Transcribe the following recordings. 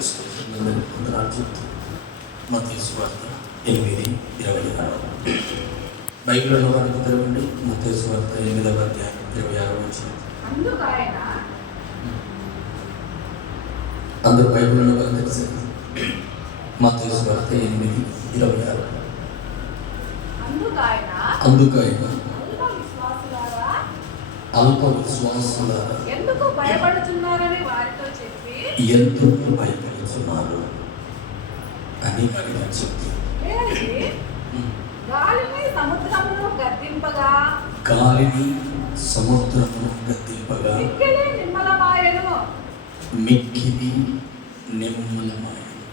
తీసుకుంటున్నాను వందనాలు చెప్తూ మత్తయి సువార్త 8:26 బైబిల్లో వారికి తెరవండి. మత్తయి సువార్త 8:26 అందరూ బైబిల్లో వారికి తెలిసి మత్తయి సువార్త 8:26 అందుకైనా అల్ప విశ్వాసులారా ఎందుకు భయపడుతున్నారని వారితో చెప్పి అని వారితో చెప్పి గాలిని సముద్రమును గద్దింపగా మిక్కిలి నిమ్మలమాయెను.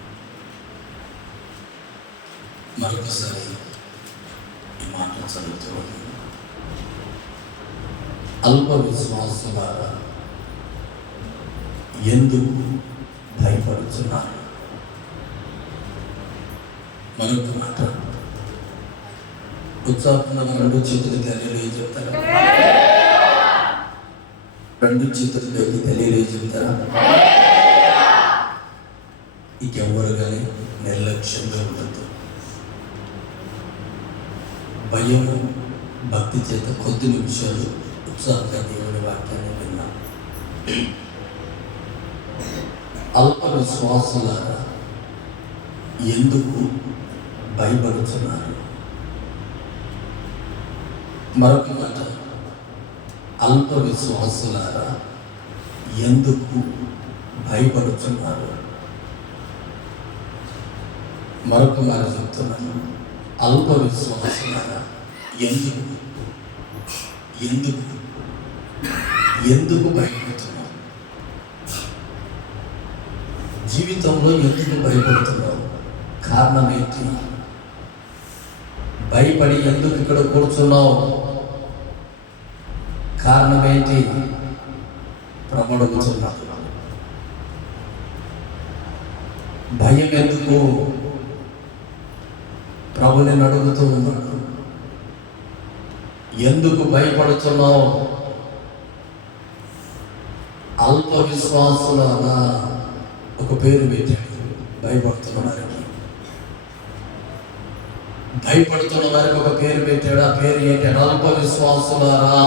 మరొకసారి ఈ మాట చదువుతున్నాను. అల్ప విశ్వాసులారా ఎందుకు భయపడుతున్నారు? మరొక మాట ఉత్సాహంగా 2 చేతులు తెలియలేదు చెప్తారా? 2 చేతులు తెలియలేదు చెప్తారా? ఇంకెవ్వరు కానీ నిర్లక్ష్యంగా ఉండదు. భయము భక్తి చేత కొద్ది నిమిషాలు ఉత్సాహంగా దేవుని వాక్యాన్ని విన్నాం. అల్ప విశ్వాసులారా ఎందుకు భయపడుతున్నారు? మరొక మాట అల్ప విశ్వాసులారా ఎందుకు భయపడుతున్నారు? మరొక మాట చెప్తున్నాను. అల్ప విశ్వాసులారా ఎందుకు ఎందుకు ఎందుకు భయపడుతున్నావు? జీవితంలో ఎందుకు భయపడుతున్నావు? కారణం ఏంటి? భయపడి ఎందుకు ఇక్కడ కూర్చున్నావు? కారణం ఏంటి? ప్రబడుతున్నావు. భయం ఎందుకు? ప్రభుని అడుగుతూ ఉన్నాడు. ఎందుకు భయపడుతున్నావు? అల్ప విశ్వాసులారా ఒక పేరు పెట్టాడు. భయపడుతున్న వారికి ఒక పేరు పెట్టాడు. ఆ పేరు ఏంటి? అల్ప విశ్వాసులారా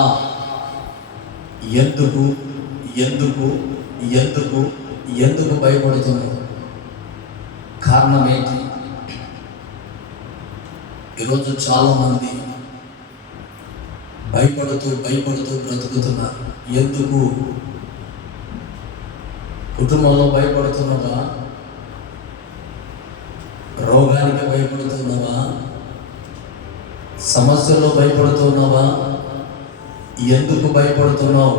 ఎందుకు ఎందుకు ఎందుకు ఎందుకు భయపడుతున్నావు? కారణం ఏంటి? ఈరోజు చాలా మంది భయపడుతూ బ్రతుకుతున్నారు. ఎందుకు? కుటుంబంలో భయపడుతున్నావా? రోగానికి భయపడుతున్నావా? సమస్యల్లో భయపడుతున్నావా? ఎందుకు భయపడుతున్నావు?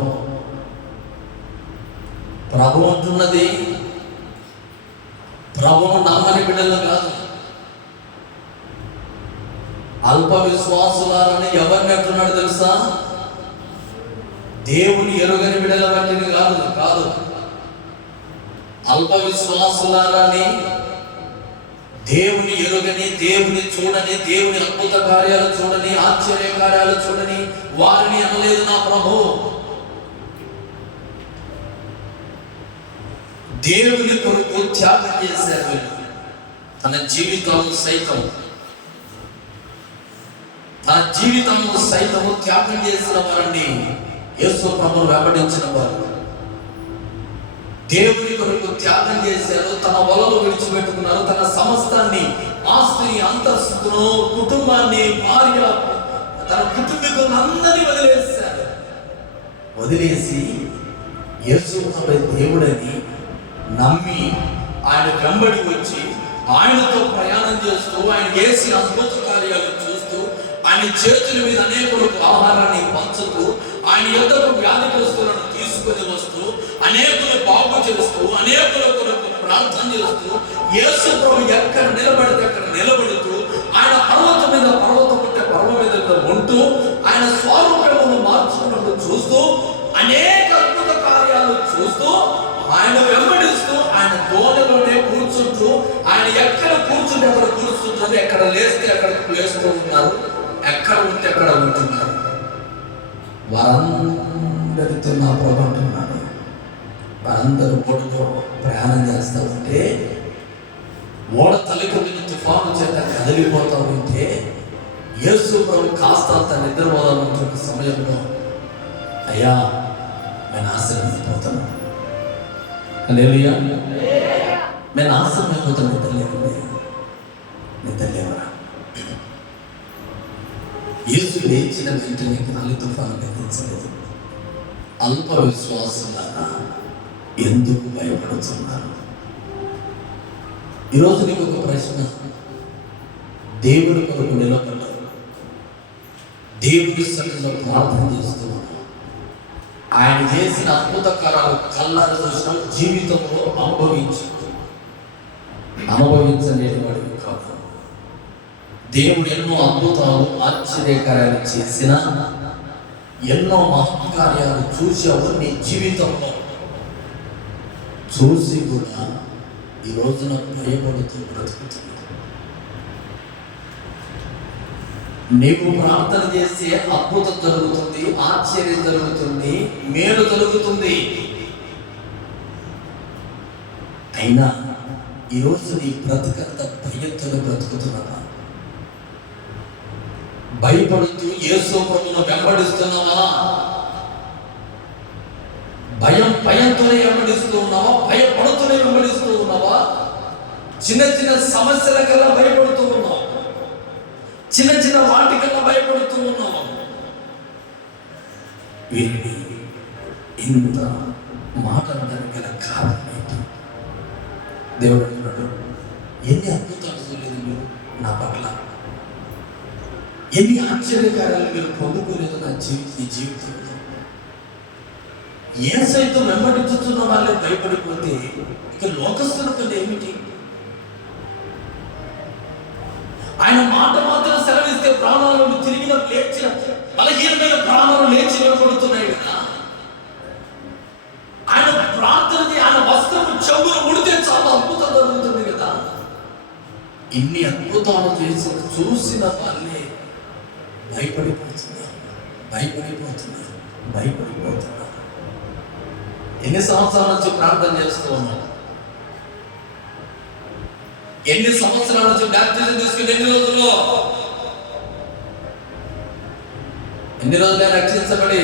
ప్రభు అంటున్నది ప్రభువు నమ్మని బిడ్డలు కాదు, అల్ప విశ్వాసులారని ఎవరిని అంటున్నాడు తెలుసా? దేవుని ఎరుగని బిడ్డల వంటిని కాదు. అల్ప విశ్వాసులారని దేవుని ఎరుగని, దేవుని చూడని, దేవుని అద్భుత కార్యాలు చూడని, ఆశ్చర్య కార్యాలు చూడని వారిని అనలేదు నా ప్రభు. దేవుని కొరకు త్యాగం చేశారు. తన జీవితాలను సైతం త్యాగం చేసిన వారిని యేసు ప్రభువును వెంబడించిన వారు దేవుని కొరకు త్యాగం చేశారు. తన వలలు విడిచిపెట్టుకున్నారు. తన సమస్తాన్ని, ఆస్తిని, అంతస్తును, కుటుంబాన్ని, భార్య, తన కుటుంబీకులను అందరినీ వదిలేసి యేసు దేవుడని నమ్మి ఆయన వెంబడి వచ్చి ఆయనతో ప్రయాణం చేస్తూ, ఆయన చేసిన అద్భుత కార్యాలు చూస్తూ, ఆయన చేతుల మీద అనేకులకు ఆహారాన్ని పంచుతూ, ఆయన యొద్దకు వ్యాధిగ్రస్తులను తీసుకొని వస్తూ, అనేకులు బాగు చేస్తూ, అనేకుల కొరకు ప్రార్థన చేస్తూ, యేసు ప్రభు ఎక్కడ నిలబడితే అక్కడ నిలబడుతూ, ఆయన పర్వతం మీద ఉంటూ, ఆయన స్వరూపమును మార్చుకున్నప్పుడు చూస్తూ, అనేక అద్భుత కార్యాలు చూస్తూ, ఆయన వెంబడిస్తూ, ఆయన దోణలోనే కూర్చుంటూ, ఆయన ఎక్కడ కూర్చుంటే అక్కడ కూర్చుంటారు, ఎక్కడ లేస్తే అక్కడ లేస్తూ ఉన్నారు, ఎక్కడ ఉంటే అక్కడ ఉంటున్నారు. వారందరితో నా ప్రభు అంటున్నాడు, వారందరూ ఓటుతో ప్రయాణం చేస్తారు. ప్రయాణిస్తూ ఉంటే, ఓడ తలకొందిన తుఫాను చేత కదిలిపోతూ ఉంటే, యేసు ప్రభు కాస్తంత నిద్రపోదామనుకున్న సమయంలో, అయ్యా నేను ఆశ్రమిపోతాను, హల్లెలూయా, నేను ఆశ్రమైపోతాను, నిద్రలేవరా. యేసు లేచిన వెంటనే గాలి తుఫాను గతించలేదు. అల్ప విశ్వాసులారా ఎందుకు భయపడుతున్నారు? ఈరోజు నీకు ఒక ప్రశ్న. దేవుడి కొరకు నిలబడ్డారు, దేవుడి సన్నిధిలో ప్రార్థన చేస్తున్నాను, ఆయన చేసిన అద్భుత కార్యాలు కళ్ళారా చూసిన జీవితంలో అనుభవించలేని వాడివి కాదు. దేవుడు ఎన్నో అద్భుతాలు ఆశ్చర్యకార్యాలు చేసిన, ఎన్నో మహత్కార్యాలు చూసావు నీ జీవితంలో. చూసి కూడా ఈ రోజున భయపడుతూ బ్రతుకుతుంది. నీవు ప్రార్థన చేస్తే అద్భుతం జరుగుతుంది, ఆశ్చర్యం జరుగుతుంది, మేలు జరుగుతుంది. అయినా ఈరోజు నీ బ్రతుకంత భయంతో బ్రతుకుతున్నావా? భయపడుతూ యేసు ప్రభువును వెంబడిస్తున్నావా? భయంతోనే వెంబడిస్తూ ఉన్నావా? భయపడుతూనే వెంబడిస్తూ ఉన్నావా? చిన్న చిన్న సమస్యల కల్లా భయపడుతూ ఉన్నావు, చిన్న చిన్న వాటికల్లా భయపడుతూ ఉన్నావు. వీరిని ఇంత మాట్లాడడానికి గల కారణం ఏంటి? దేవుడు అంటున్నాడు, ఎన్ని అద్భుతాలు చూడలేదు మీరు నా పట్ల, ఎన్ని ఆశ్చర్యకార్యాలు మీరు పొందుకోలేదు నా జీవితంలో. యేసయ్యతో వెంబడించుతున్న వాళ్ళే భయపడిపోతే ఇక లోకస్తులకు ఏమిటి? ఆయన మాట మాత్రం సెలవిస్తే ప్రాణాలను తిరిగిన లేచిన బలహీనమైన ప్రాణాలు లేచి నిలబడుతున్నాయి కదా. ఆయన ప్రార్థనది, ఆయన వస్త్రము చెవులు ముడితే చాలా అద్భుతం జరుగుతుంది కదా. ఇన్ని అద్భుతాలు చేసి చూసిన వాళ్ళే భయపడిపోతున్నారు. ఎన్ని సంవత్సరాల నుంచి ప్రార్థన చేస్తూ ఉన్నాం? ఎన్ని సంవత్సరాల నుంచి బాప్టిజం తీసుకుని ఎన్ని రోజులే రక్షించబడి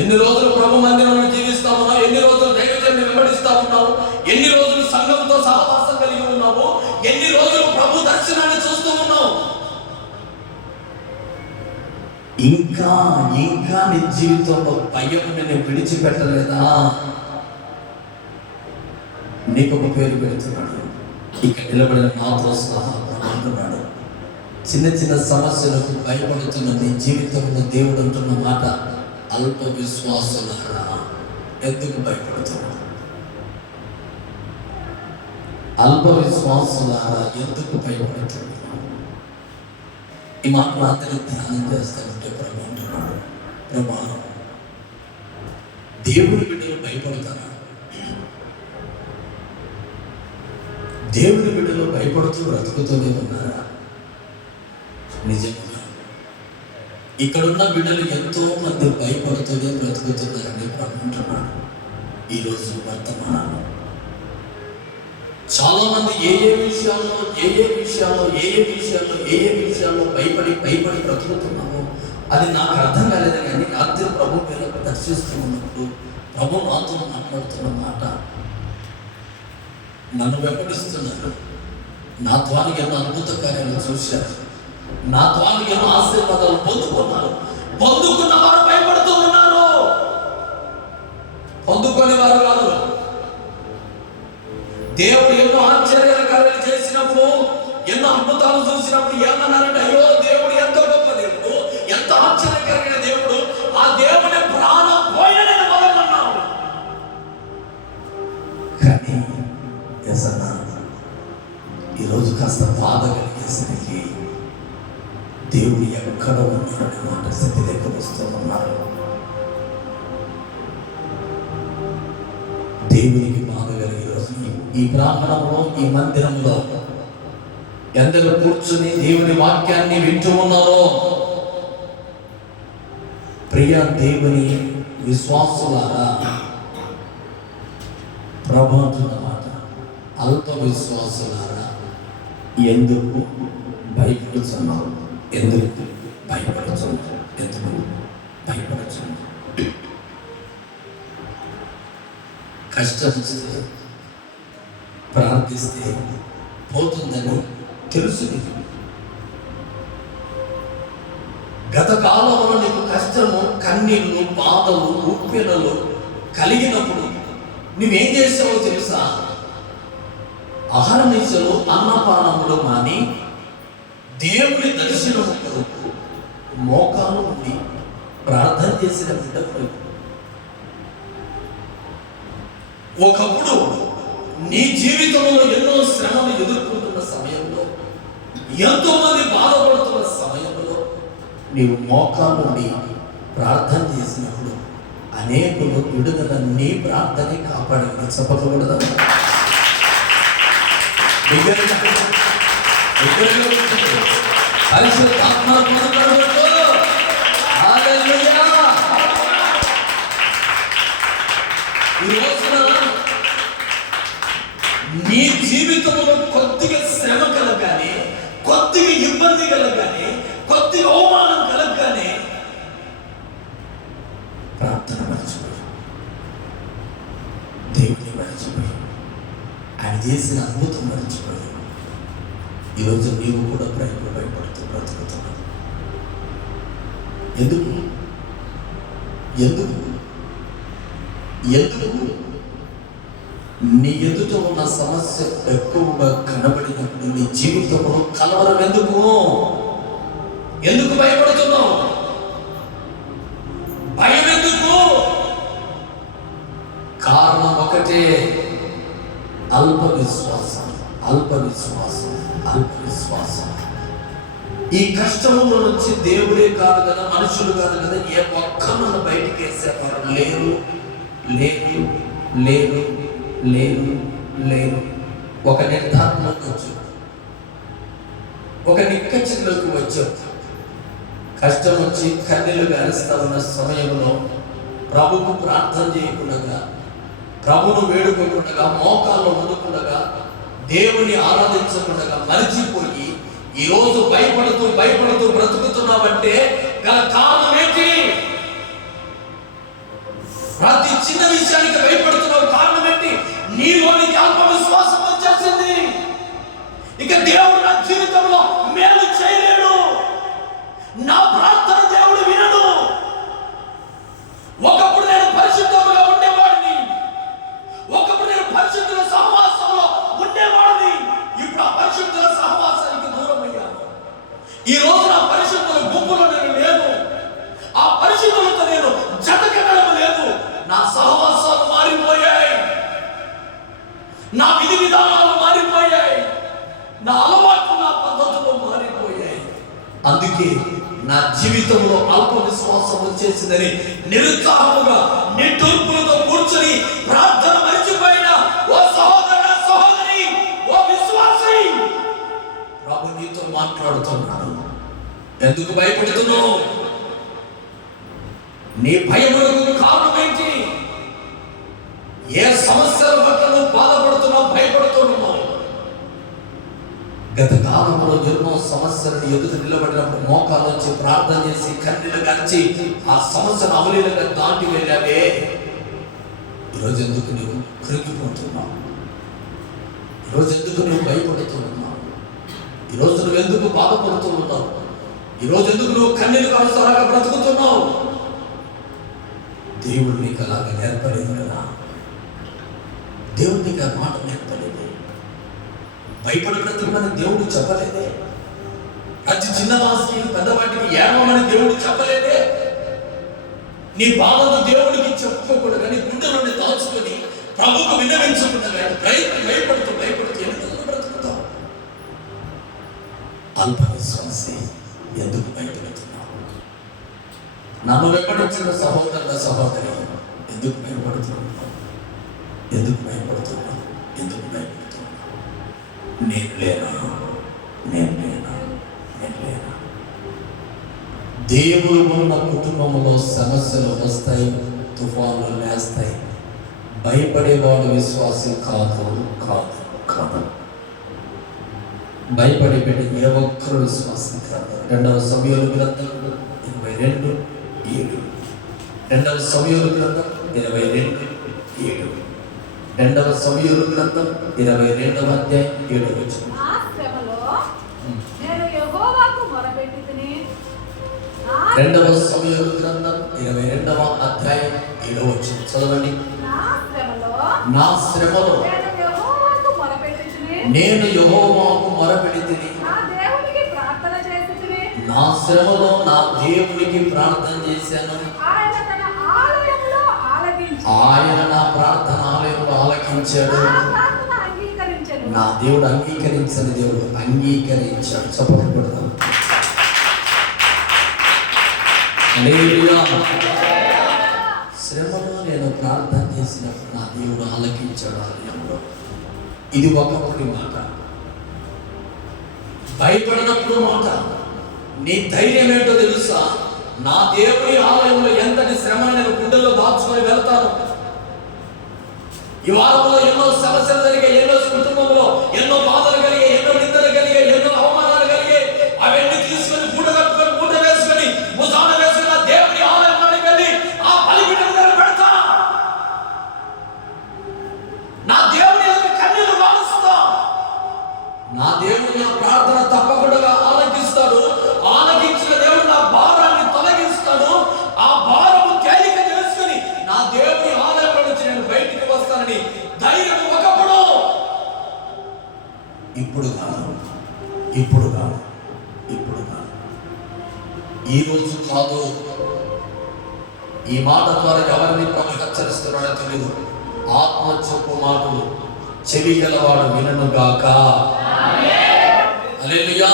ఎన్ని రోజులు ప్రభు మందిరంలో జీవిస్తా ఉన్నావు? ఎన్ని రోజులు దైవజన్ని వెంబడిస్తా ఉన్నావు? ఎన్ని రోజులు సంఘంతో సహవాసం కలిగి ఉన్నావు? ఎన్ని రోజులు ప్రభు దర్శనాన్ని చూస్తూ ఉన్నావు? ఇంకా నీ జీవితంలో భయం నేను విడిచిపెట్టలేదా? నీకు ఒక పేరు పెడుతున్నాడు, ఇక్కడ నిలబడిన నాతో సహా అంటున్నాడు. చిన్న చిన్న సమస్యలకు భయపడుతున్న నీ జీవితంలో దేవుడు అంటున్న మాట, అల్ప విశ్వాసులారా ఎందుకు భయపడుతున్నాడు? అల్ప విశ్వాసులారా ఎందుకు భయపడుతున్నాడు? ఈ మాట మాత్రం ధ్యానం చేస్తానంటే ప్రభు అంటున్నాడు, ప్రభా దేవుడి బిడ్డలు భయపడతారా? దేవుడి బిడ్డలు భయపడుతూ బ్రతుకుతూనే ఉన్నారా? నిజంగా ఇక్కడున్న బిడ్డలు ఎంతో మంది భయపడుతూనే బ్రతుకుతున్నారని ప్రభు అంటున్నాడు. ఈరోజు వర్తమానంలో చాలా మంది ఏ విషయాల్లో భయపడి బ్రతుకుతున్నామో అది నాకు అర్థం కాలేదు. కానీ రాత్రి ప్రభు పేరు దర్శిస్తూ ఉన్నప్పుడు ప్రభు నాతో మాట్లాడుతున్న మాట, నన్ను వెంబడిస్తున్నారు, నా ద్వారా ఎన్నో అద్భుత కార్యాలు చూశారు, నా ద్వారా ఎన్నో ఆశీర్వాదాలు పొందుకున్న వారు భయపడుతూ ఉన్నారు, పొందుకునే వారు కాదు. దేవుడు ఎన్నో ఆశ్చర్య కార్యాలు చేసినప్పుడు, ఎన్నో అద్భుతాలు చూసినప్పుడు ఏమన్నారంటే, అయ్యో దేవుడు ఎంత గొప్ప దేవుడు, ఎంత ఆశ్చర్యకరమైన దేవుడు, ఆ దేవుని ప్రాణం పోయినని వదలన్నాడు. కానీ ఈరోజు కాస్త బాధ కలిగేసరికి దేవుడు ఎక్కడ ఉన్నాడనే మాట స్థితి దగ్గర వస్తూ ఉన్నారు. దేవునికి బాధ కలిగే రోజు ఈ ప్రాంగణంలో, ఈ మందిరంలో ఎందరో కూర్చుని దేవుని వాక్యాన్ని వింటూ ఉన్నారో, ప్రియ దేవుని విశ్వాసులారా, ప్రభు అంటున్నమాట, అల్ప విశ్వాసులారా ఎందుకు భయపడుతున్నావు? ఎందుకు భయపడుతున్నావు? ఎందుకు భయపడుతున్నావు? కష్టం వస్తే ప్రార్థిస్తే పోతుందని తెలుసు నీకు. గత కాలంలో నీకు కష్టము, కన్నీళ్ళు, బాధలు, ఉప్పెనలు కలిగినప్పుడు నువ్వేం చేసావో తెలుసా? అహర్నిశలు అన్నపానములు మాని దేవుని దర్శనము కొరకు మోకాలు ఉండి ప్రార్థన చేసిన బిడ్డలు. ఒకప్పుడు నీ జీవితంలో ఎన్నో శ్రమలు ఎదుర్కొంటున్న సమయంలో, ఎంతో మంది బాధపడుతున్న సమయంలో నీవు మోకాలు ఉండి ప్రార్థన చేసినప్పుడు అనేకులు విడుదల నీ ప్రార్థనే కాపాడి చెప్పకూడదా? ఈ రోజున నీ జీవితంలో కొద్దిగా శ్రమ కలగానే, కొద్దిగా ఇబ్బంది కలగానే, కొద్దిగా అవమానం కలగానే ప్రార్థన మర్చిపోయి, దేవుని మర్చిపోయి, ఆయన చేసిన అద్భుతం మర్చిపోయి ఈరోజు నీవు కూడా భయపడుతూ బ్రతుకుతున్నావు. ఎందుకు ఎందుకు ఎందుకు నీ ఎదుట ఉన్న సమస్య ఎక్కువగా కనబడినప్పుడు నీ జీవితంలో కలవరం ఎందుకు? ఎందుకు భయపడుతున్నావు? భయం ఎందుకు? కారణం ఒకటే, అల్ప విశ్వాసం, అల్ప విశ్వాసం, అల్ప విశ్వాసం. ఈ కష్టంలో నుంచి దేవుడే కాదు కదా, మనుషులు కాదు కదా, ఏ ఒక్కరు బయటికి వేసేవారు లేరు లేరు లేరు లేరు లేరు. ఒక నిర్ధారణలోకి వచ్చావు, ఒక నిక్కచ్చిలోకి వచ్చావు. కష్టం వచ్చి కన్నీళ్లు గారుస్తా ఉన్న సమయంలో ప్రభుకు ప్రార్థన చేయకుండా, ప్రభును వేడుకోకుండా, మోకాల్లో వండుకుండగా, దేవుని ఆరాధించకుండా మరిచిపోయి ఈరోజు భయపడుతూ భయపడుతూ బ్రతుకుతున్నావంటే గల కారణం ఏంటి? ప్రతి చిన్న విషయానికి భయపడుతున్నావు. కారణం ఏంటి? నీలోనికి ఆత్మవిశ్వాసం వచ్చేసింది. ఇక దేవుడు నా జీవితంలో మేలు చేయలేడు, నా ప్రార్థన దేవుడు వినడు. ఒకప్పుడు నేను పరిశుద్ధంగా ఉండేవాడిని, ఒకప్పుడు నేను పరిశుద్ధుల సహవాసంలో ఉండేవాడిని. ఇప్పుడు ఆ పరిశుద్ధుల సహవాసానికి దూరం అయ్యాను. ఈ రోజు నా పరిశుద్ధుల గుంపులో నేను లేను, ఆ పరిశుద్ధులతో నేను జతకెళ్ళడం లేదు. నా సహవాసాలు మారిపోయాయి, నా విధి విధానాలు మారిపోయాయి, నా అలవాట్లు, నా పద్ధతులు మారిపోయాయి. అందుకే నా జీవితంలో అల్ప విశ్వాసం వచ్చేసిందని నిరుత్సాహముగా నిట్టూర్పులతో కూర్చొని ప్రార్థన మరిచిపోయిన ఓ సహోదర, సహోదరి, ఓ విశ్వాసి, ప్రభు నీతో మాట్లాడుతున్నాడు. ఎందుకు భయపడుతున్నావు? నీ భయములకు కారణం ఏంటి? ఏ సమస్యల పట్ల నువ్వు బాధపడుతున్నావు, భయపడుతున్నావు? గత కాలంలో ఎన్నో సమస్యలను ఎదురు నిలబడినప్పుడు మోకాలు వచ్చి ప్రార్థన చేసి కన్నీళ్లు గడిచి ఆ సమస్యను అవలీలంగా దాటి వెళ్ళావే. ఈరోజు ఎందుకు నువ్వు కృంగిపోతున్నావు? ఈరోజు ఎందుకు నువ్వు భయపడుతూ ఉన్నావు? ఈరోజు నువ్వు ఎందుకు బాధపడుతూ ఉన్నావు? ఈరోజు ఎందుకు నువ్వు కన్నీళ్లు కాలుస్తారాగా బ్రతుకుతున్నావు? దేవుడు నీకు అలాగా నేర్పలేదు కదా, దేవుడు నీకు ఆ మాట నేర్పలేదు. భయపడి బ్రతుకమని దేవుడు చెప్పలేదే, ప్రతి చిన్న వాసికి పెద్దవాటికి ఏమని దేవుడు చెప్పలేదే. నీ బాధను దేవుడికి చెప్పుకోకూడదు కానీ గుండెలోని దాచుకొని ప్రభుకు విన్నవించకుండా భయపడుతూ ఎందుకు బ్రతుకుతావు? అల్ప విశ్వాసి, ఎందుకు భయపడుతున్నావు? నన్ను వెంబడించిన సహోదరుల, సహోదరి, ఎందుకు భయపడుతున్నావు? ఎందుకు భయపడుతున్నావు? ఎందుకు భయపడుతున్నావు? నేను లేనా? నేను లేనా? నేను లేనా? దేవుడు ఉన్న కుటుంబంలో సమస్యలు వస్తాయి, తుఫాన్లు లేస్తాయి, భయపడేవాడు విశ్వాసి కాదు కాదు కాదు. భయపడే బిడ్డ ఏ ఒక్కరు విశ్వాసం కాదు. 2వ సమూయేలు గ్రంథం 22:7. 2వ సమూయేలు గ్రంథం 22:7. 2వ సమూయేలు గ్రంథం 22వ అధ్యాయం 7వ వచనం. నా శ్రమలో నేను యెహోవాకు మొరపెట్టితిని. 2వ సమూయేలు గ్రంథం 22వ అధ్యాయం 7వ వచనం చదవండి. నా శ్రమలో నేను యెహోవాకు మొరపెట్టితిని. నా దేవునికి ప్రార్థన చేసితిని. నా శ్రమలో నా దేవునికి ప్రార్థన చేశాను. ఆయన తన ఆలయంలో ఆలకించి ఆయన నా ప్రార్థన ఆలయంలో ఆలకించాడు. నా ప్రార్థన అంగీకరించెను. నా దేవుడు అంగీకరించని దేవుడు అంగీకరించాడు. చప్పట్లు కొడదాం. హల్లెలూయా. శ్రమలో నేను ప్రార్థన చేసినప్పుడు నా దేవుడు ఆలకించాడు ఆలయంలో. ఇది ఒకటి మాట. భయపడినప్పుడు మాట. నీ ధైర్యం ఏంటో తెలుసా? నా దేవుని ఆలయంలో ఎంతటి శ్రమ నేను గుండెల్లో దాచుకొని వెళ్తాను. ఈ వారంలో ఎన్నో సమస్యలు జరిగాయి, ఎన్నో కుటుంబంలో ఎన్నో బాధలు కలిగాయి, ఎన్నో నిందలు కలిగాయి, ఎన్నో అవమానాలు కలిగాయి. అవన్నీ తీసుకొని మూట కట్టుకొని మూట వేసుకొని భుజాన వేసుకొని నా దేవుని ఆలయంలోకి వెళ్ళి ఆ బలిపీఠం దగ్గర పెడతా. నా దేవుని కన్నీళ్లు కాలుస్తా. నా దేవుడు నా ప్రార్థన తప్పకుండా ఆలకిస్తాడు. ఆలకించిన దేవుడు నా భారాన్ని తొలగిస్తాడు. ఆ భారము తేలిక చేసుకుని నా దేవుని ఆలయంలో నుంచి నేను బయటికి వస్తానని ధైర్యం ఒకప్పుడు. ఇప్పుడు కాదు, ఇప్పుడు కాదు, ఇప్పుడు కాదు, ఈ రోజు కాదు. ఈ మాట ద్వారా ఎవరిని ప్రభు హెచ్చరిస్తున్నాడో తెలియదు. ఆత్మ చెప్పు మాటలు చెవి గలవాడు విననుగాక. హల్లెలూయా.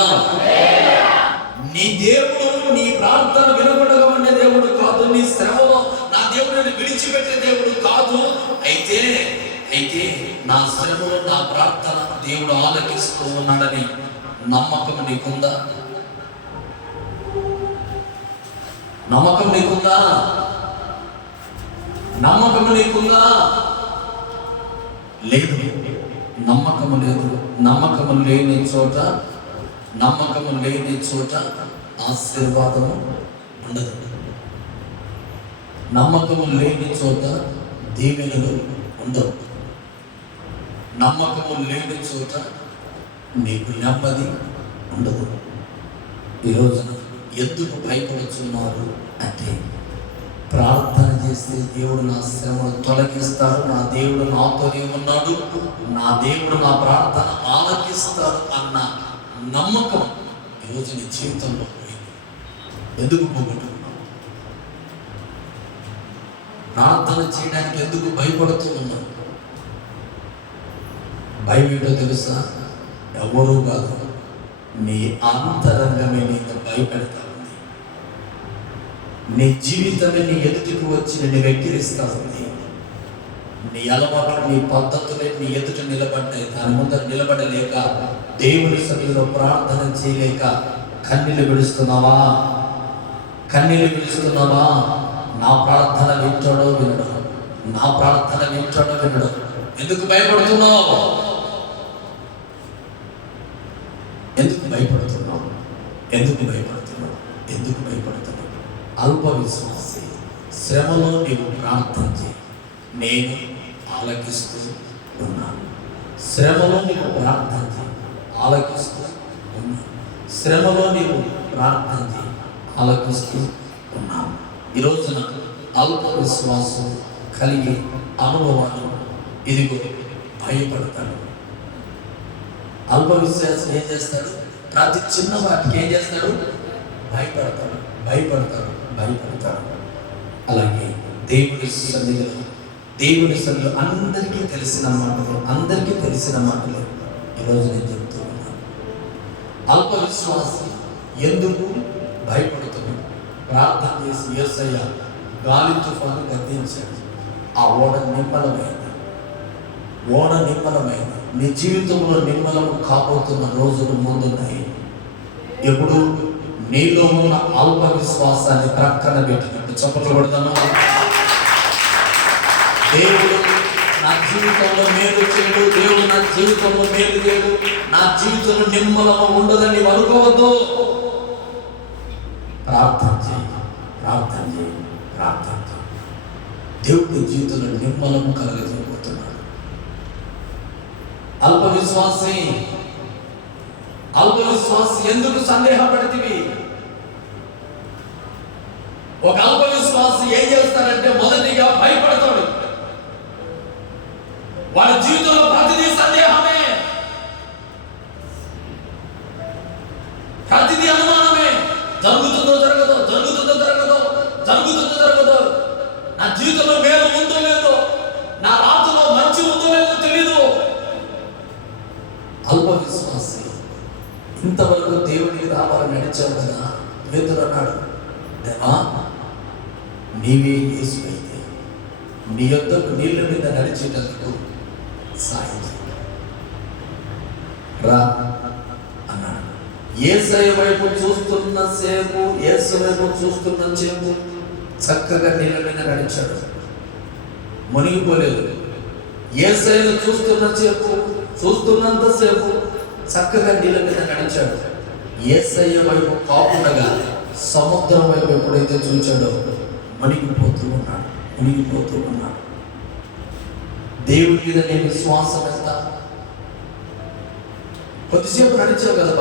నీ దేవుడు నీ ప్రార్థన వినబడగమనే దేవుడు కాదు. నీ శ్రమలో నా దేవుడిని విడిచిపెట్టే దేవుడు కాదు. అయితే నా శ్రమలో నా ప్రార్థన దేవుడు ఆలకిస్తూ ఉన్నాడని నమ్మకం నీకుందా? నమ్మకం నీకుందా? నమ్మకం నీకుందా? లేదు. నమ్మకము లేదు. నమ్మకము లేని చోట ఆశీర్వాదము ఉండదు. నమ్మకము లేని చోట దీవెనలు ఉండవు. నమ్మకము లేని చోట నీకు నెమ్మది ఉండదు. ఈరోజు ఎందుకు భయపడుతున్నారు అంటే, ప్రార్థన చేస్తే దేవుడు నా శ్రమను తొలగిస్తాడు, నా దేవుడు నాతోనే ఉన్నాడు, నా దేవుడు నా ప్రార్థన ఆలకిస్తాడు అన్న నమ్మకం ఈరోజు నీ జీవితంలో పోయింది. ఎందుకు పోగొట్టుకున్నావు? ప్రార్థన చేయడానికి ఎందుకు భయపడుతూ ఉన్నావు? భయం ఏంటో తెలుసా? ఎవరూ కాదు, నీ అంతరంగమే నీకు భయపెడతా ఉంది. నీ జీవితమే నీ ఎదుటికి వచ్చి నిన్ను వెక్కిరిస్తా ఉంది. నీ అలవాట్లు, నీ పద్ధతులే నీ ఎదుట నిలబడ్డాయి. దాని ముందర నిలబడలేక, దేవుని సన్నిధిలో ప్రార్థన చేయలేక కన్నీళ్లు విడుస్తున్నావా? కన్నీళ్లు విడుస్తున్నావా? నా ప్రార్థన వింటాడో వినడు, నా ప్రార్థన వింటాడో వినడు. ఎందుకు భయపడుతున్నావు? ఎందుకు భయపడుతున్నావు? ఎందుకు భయపడుతున్నావు? ఎందుకు భయపడుతున్నావు? అల్ప విశ్వాసి, శ్రమలో నీవు ప్రార్థన చేయి, నేను ఆలకిస్తూ ఉన్నాను. శ్రమలో నీవు ప్రార్థన చేయి, ఆలకిస్తూ ఉన్నాను. శ్రమలో నీవు ప్రార్థన చేయి, ఆలకిస్తూ ఉన్నాను. ఈరోజున అల్ప విశ్వాసం కలిగే అనుభవాలు ఇదిగో భయపడతాడు. అల్ప విశ్వాసం ఏం చేస్తాడు? ప్రతి చిన్న వాటికి ఏం చేస్తాడు? భయపడతాడు. అలాగే దేవుని సన్నిధిలో అందరికీ తెలిసిన మాటలు ఈరోజు నేను చెప్తూ ఉన్నాను. అల్ప విశ్వాసం ఎందుకు భయపడుతున్నాడు? ప్రార్థన చేసి యేసయ్య గాలి తుఫాను గద్దించాడు. ఆ ఓడ నిమ్మలమైంది. నీ జీవితంలో నిమ్మలము కాబోతున్న రోజులు ముందున్నాయి. ఎప్పుడు నీలో ఉన్న అల్ప విశ్వాసాన్ని ప్రక్కన పెట్టినట్టు చప్పట్లు కొడతాను. దేవుడు జీవితంలో మేలు చేయడు, దేవుడు నా జీవితంలో మేలు చేయడు, నా జీవితంలో నిమ్మలము ఉండదని నీవు అనుకోవద్దు. ప్రార్థన చేయి, ప్రార్థన చేయి, ప్రార్థన చేయి. దేవుడి జీవితంలో నిమ్మలము కలగజేయబోతున్నాడు. అల్ప విశ్వాసి ఎందుకు సందేహపడితివి? ఒక అల్ప విశ్వాసి ఏం చేస్తాడంటే మొదటిగా భయపడతాడు. వాడి జీవితంలో ప్రతిదీ సందేహమే, ప్రతిదీ అనుమానమే. జరుగుతుందో జరగదో, జరుగుతుందో జరగదో, జరుగుతుందో జరగదో, నా జీవితంలో మేలు ఉందో లేదో, నా రాత్రిలో మంచి ఉందో లేదో తెలీదు. అల్ప విశ్వాసి ఇంతవరకు దేవునికి రావాలని నడిచావు కదా. పేతురు అన్నాడు, దేవా నీవే యేసు అయితే నీ యొద్దకు నీళ్ళ మీద నడిచేటందుకు సాయం రా అన్నాడు. యేసయ్య వైపు చూస్తున్న సేపు, యేసు వైపు చూస్తున్న సేపు చక్కగా నీళ్ళ మీద నడిచాడు, మునిగిపోలేదు. యేసయ్యను చూస్తున్నంత సేపు చక్కగా నీళ్ళ మీద నడిచాడు. యేసయ్య వైపు కాకుండా సముద్రం వైపు ఎప్పుడైతే చూచాడో మునిగిపోతూ ఉన్నాడు. దేవుడి మీద నీ విశ్వాసం ఎంత? కొద్దిసేపు నడిచావు కదా,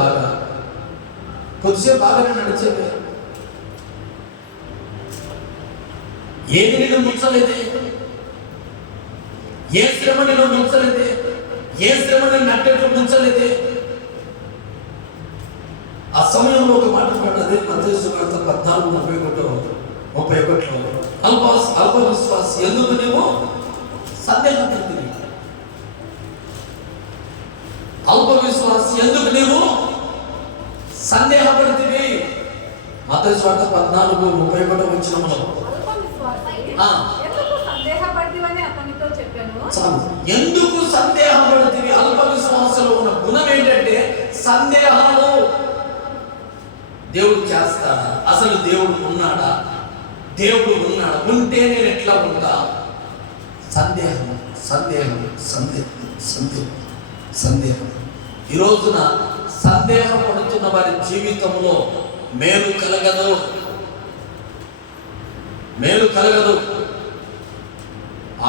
కొద్దిసేపు బాగానే నడిచావు. ఏది నేను ముంచలేదే, ఏ శ్రమ నేను ముంచలేదే, ఏ శ్రమ నేను నట్టేట్లు ముంచలేదే. ఆ సమయంలో ఒక మాట పడ్డది, మత్తయి సువార్త 14:31 అల్ప విశ్వాసి ఎందుకు నీవు సందేహపడితివి? అల్ప విశ్వాసి ఎందుకు నీవు సందేహపడితివి? మత్తయి సువార్త 14:31 వచనంలో ఎందుకు సందేహపడితివి? అల్ప విశ్వాసంలో ఉన్న గుణం ఏంటంటే సందేహాలు. దేవుడు చేస్తాడా? అసలు దేవుడు ఉన్నాడా? దేవుడు ఉన్నాడా? ఉంటే నేను ఎట్లా ఉంటా? సందేహం. ఈ రోజున సందేహపడుతున్న వారి జీవితంలో మేలు కలగదు.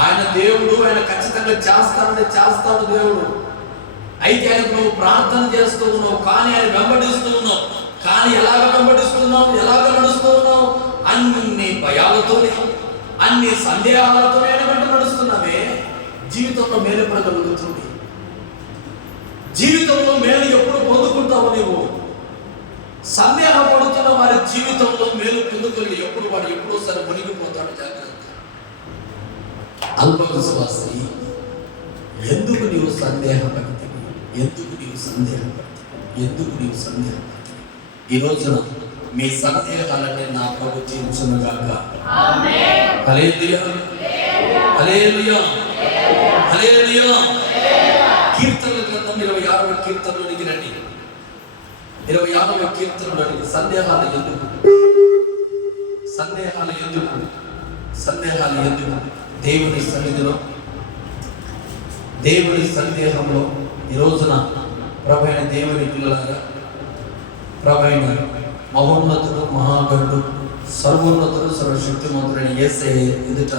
ఆయన దేవుడు, ఆయన ఖచ్చితంగా చేస్తాడు దేవుడు. అయితే ఆయనకు నువ్వు ప్రార్థన చేస్తూ ఉన్నావు, కానీ ఆయన వెంబడిస్తూ ఉన్నావు. కానీ ఎలాగ వెంబడిస్తున్నావు, ఎలాగ నడుస్తూ ఉన్నావు? అన్ని భయాలతోనే, అన్ని సందేహాలతోనే ఆయన వెంట నడుస్తున్నావే. జీవితంలో మేలు పడగలుగుతుంది. జీవితంలో మేలు ఎప్పుడు పొందుకుంటావు నీవు? సందేహపడుతున్న వారి జీవితంలో మేలు పొందుకొని ఎప్పుడోసారి మునిగిపోతాడు. జాగ్రత్త. అల్ప విశ్వాసి ఎందుకు నీవు సందేహపడితివి? ఈ రోజున మీ సందేహాలన్నీ నా ప్రభు తీర్చునుగాక. హల్లెలూయా, హల్లెలూయా, హల్లెలూయా. కీర్తనల గ్రంథం 26వ కీర్తనలోనికి రండి. 26వ కీర్తనలోనికి సందేహాలు ఎందుకు? దేవుని సన్నిధిలో, దేవుని సందేహంలో ఈ రోజున ప్రభువైన దేవుని పిల్లలారా, ప్రభువైన మహోన్నతుడు, మహాగణుడు, సర్వోన్నతుడు, సర్వశక్తిమంతుడైన యేసయ్య ఎదుట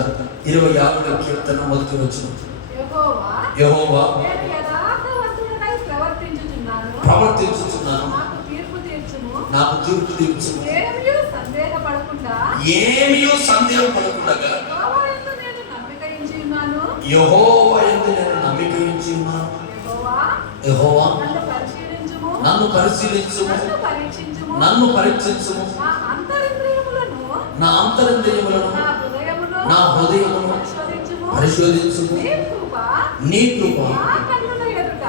26వ కీర్తన మొదటి వచనం, యెహోవా ప్రవర్తించుచున్నాను, నాకు తీర్పు తీర్చుము. ఏమీ సందేహపడకుండా యెహోవా యందు నేను నమ్మిక ఉంచి ఉన్నాను. యెహోవా నన్ను పరిశీలించుము, నన్ను పరీక్షించుము. నా అంతరింద్రియములను, నా హృదయమును పరిశోధించుము. నీ కృప నా కన్నుల ఎదుట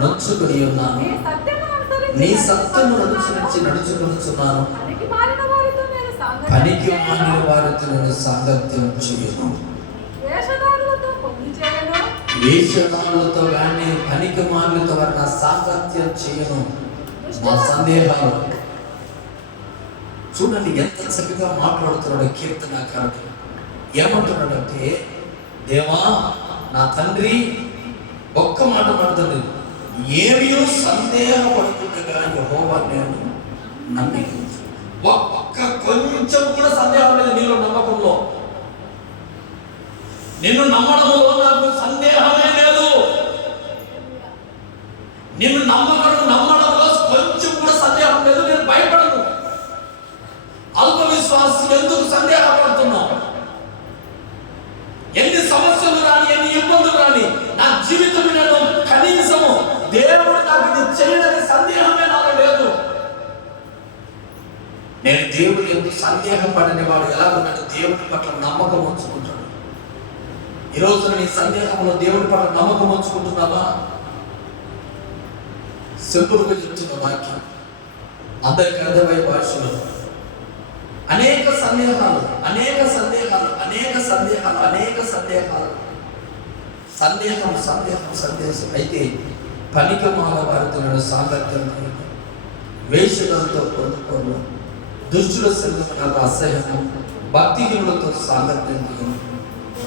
నడుచుకొని ఉన్నాను. నీ సత్యమును అనుసరించి నడుచుకొనుచున్నాను. పనికి మాలిన వారితో నేను సాంగత్యం చేయను. వేషధారులతో కానీ పనికి మాలినతో వారి నా సాంగత్యం చేయను. మా సందేహాలు చూడండి ఎంత చక్కగా మాట్లాడుతున్నాడు కీర్తనాకారుడు. ఏమంటున్నాడంటే దేవా నా తండ్రి ఒక్క మాట పడుతుంది, ఏమీ సందేహపడుతుండగా యెహోవా నేను నమ్మి. ఒక్క కొంచెం కూడా సందేహం లేదు నీలో, నమ్మకంలో, నిన్ను నమ్మడంలో నాకు సందేహమే లేదు. నిన్ను నమ్మడంలో కొంచెం కూడా సందేహం లేదు. నేను భయపడను. అల్ప విశ్వాసం ఎందుకు సందేహపడుతున్నావు? ఎన్ని సమస్యలు రాని, ఎన్ని ఇబ్బందులు రాని, నా జీవితం నేను కనీసము దేవుడు నాకు ఇది చేయడని సందేహమే నాకు లేదు. నేను దేవుడు ఎందుకు సందేహపడని వాడు ఎలా ఉన్నాడు? దేవుడి పట్ల నమ్మకం ఉంచుకుంటాడు. ఈరోజు నీ సందేహంలో దేవుడి పట్ల నమ్మకం ఉంచుకుంటున్నావా? సింపుల్గా చెప్తున్న వాక్యం, అందరికి అర్థమయ్యే భాషలో అనేక సందేహాలు అయితే పనికిమాల వారితో సాంగత్యం, వేషలతో పొందుకోను, దుష్టుల సంగతులకు అసహ్యము, భక్తిహీనులతో సాంగత్యం.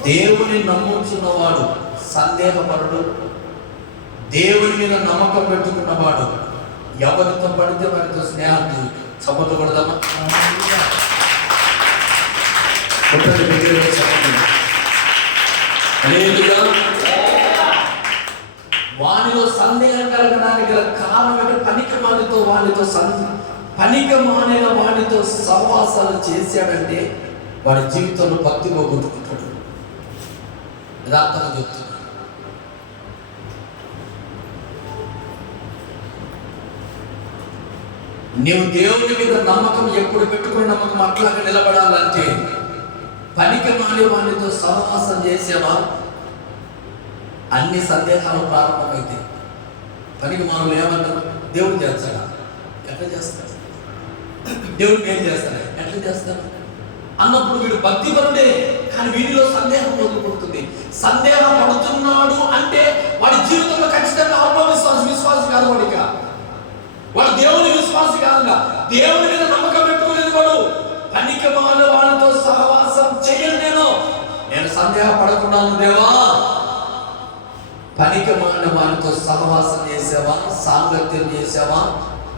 దేవుని నమ్ముతున్నవాడు సందేహపరుడు, దేవుని మీద నమ్మకం పెట్టుకున్నవాడు ఎవరితో పడితే వారితో స్నేహం చప్పట్లు కొడదామా? వానిలో సందేహం కలగడానికి గల కారణం అంటే పనికి మాలిన వాడితో సహవాసాలు చేశాడంటే వాడి జీవితంలో భక్తి పోగొట్టుకుంటాడు. యథార్థంగా చెప్తున్నాడు. నీవు దేవుని మీద నమ్మకం ఎప్పుడు పెట్టుకుని నమ్మకం అట్లాగే నిలబడాలంటే పనికి మాలి వాడితో సహవాసం చేసేవా అన్ని సందేహాలు ప్రారంభమైతే. పనికి మానవులు ఏమంటారు? దేవుడు చేస్తాడా? ఎట్లా చేస్తాడు? దేవుడు ఏం చేస్తాడా? ఎట్లా చేస్తాడు అన్నప్పుడు వీడు భక్తిపరుడే, కానీ వీడిలో సందేహం మొదలుపడుతుంది. సందేహం పడుతున్నాడు అంటే వాడి జీవితంలో ఖచ్చితంగా విశ్వాసి కాదు. వాడు దేవుని విశ్వాసి కాదుగా, దేవుని మీద నమ్మకం పెట్టుకోలేదు. వాడు పనికి మాలిన వాళ్ళతో సహవాసం చేయను. నేను సందేహపడకున్నాను దేవా. పనికి మాలిన వాళ్ళతో సహవాసం చేసావా? సాంగత్యం చేసావా?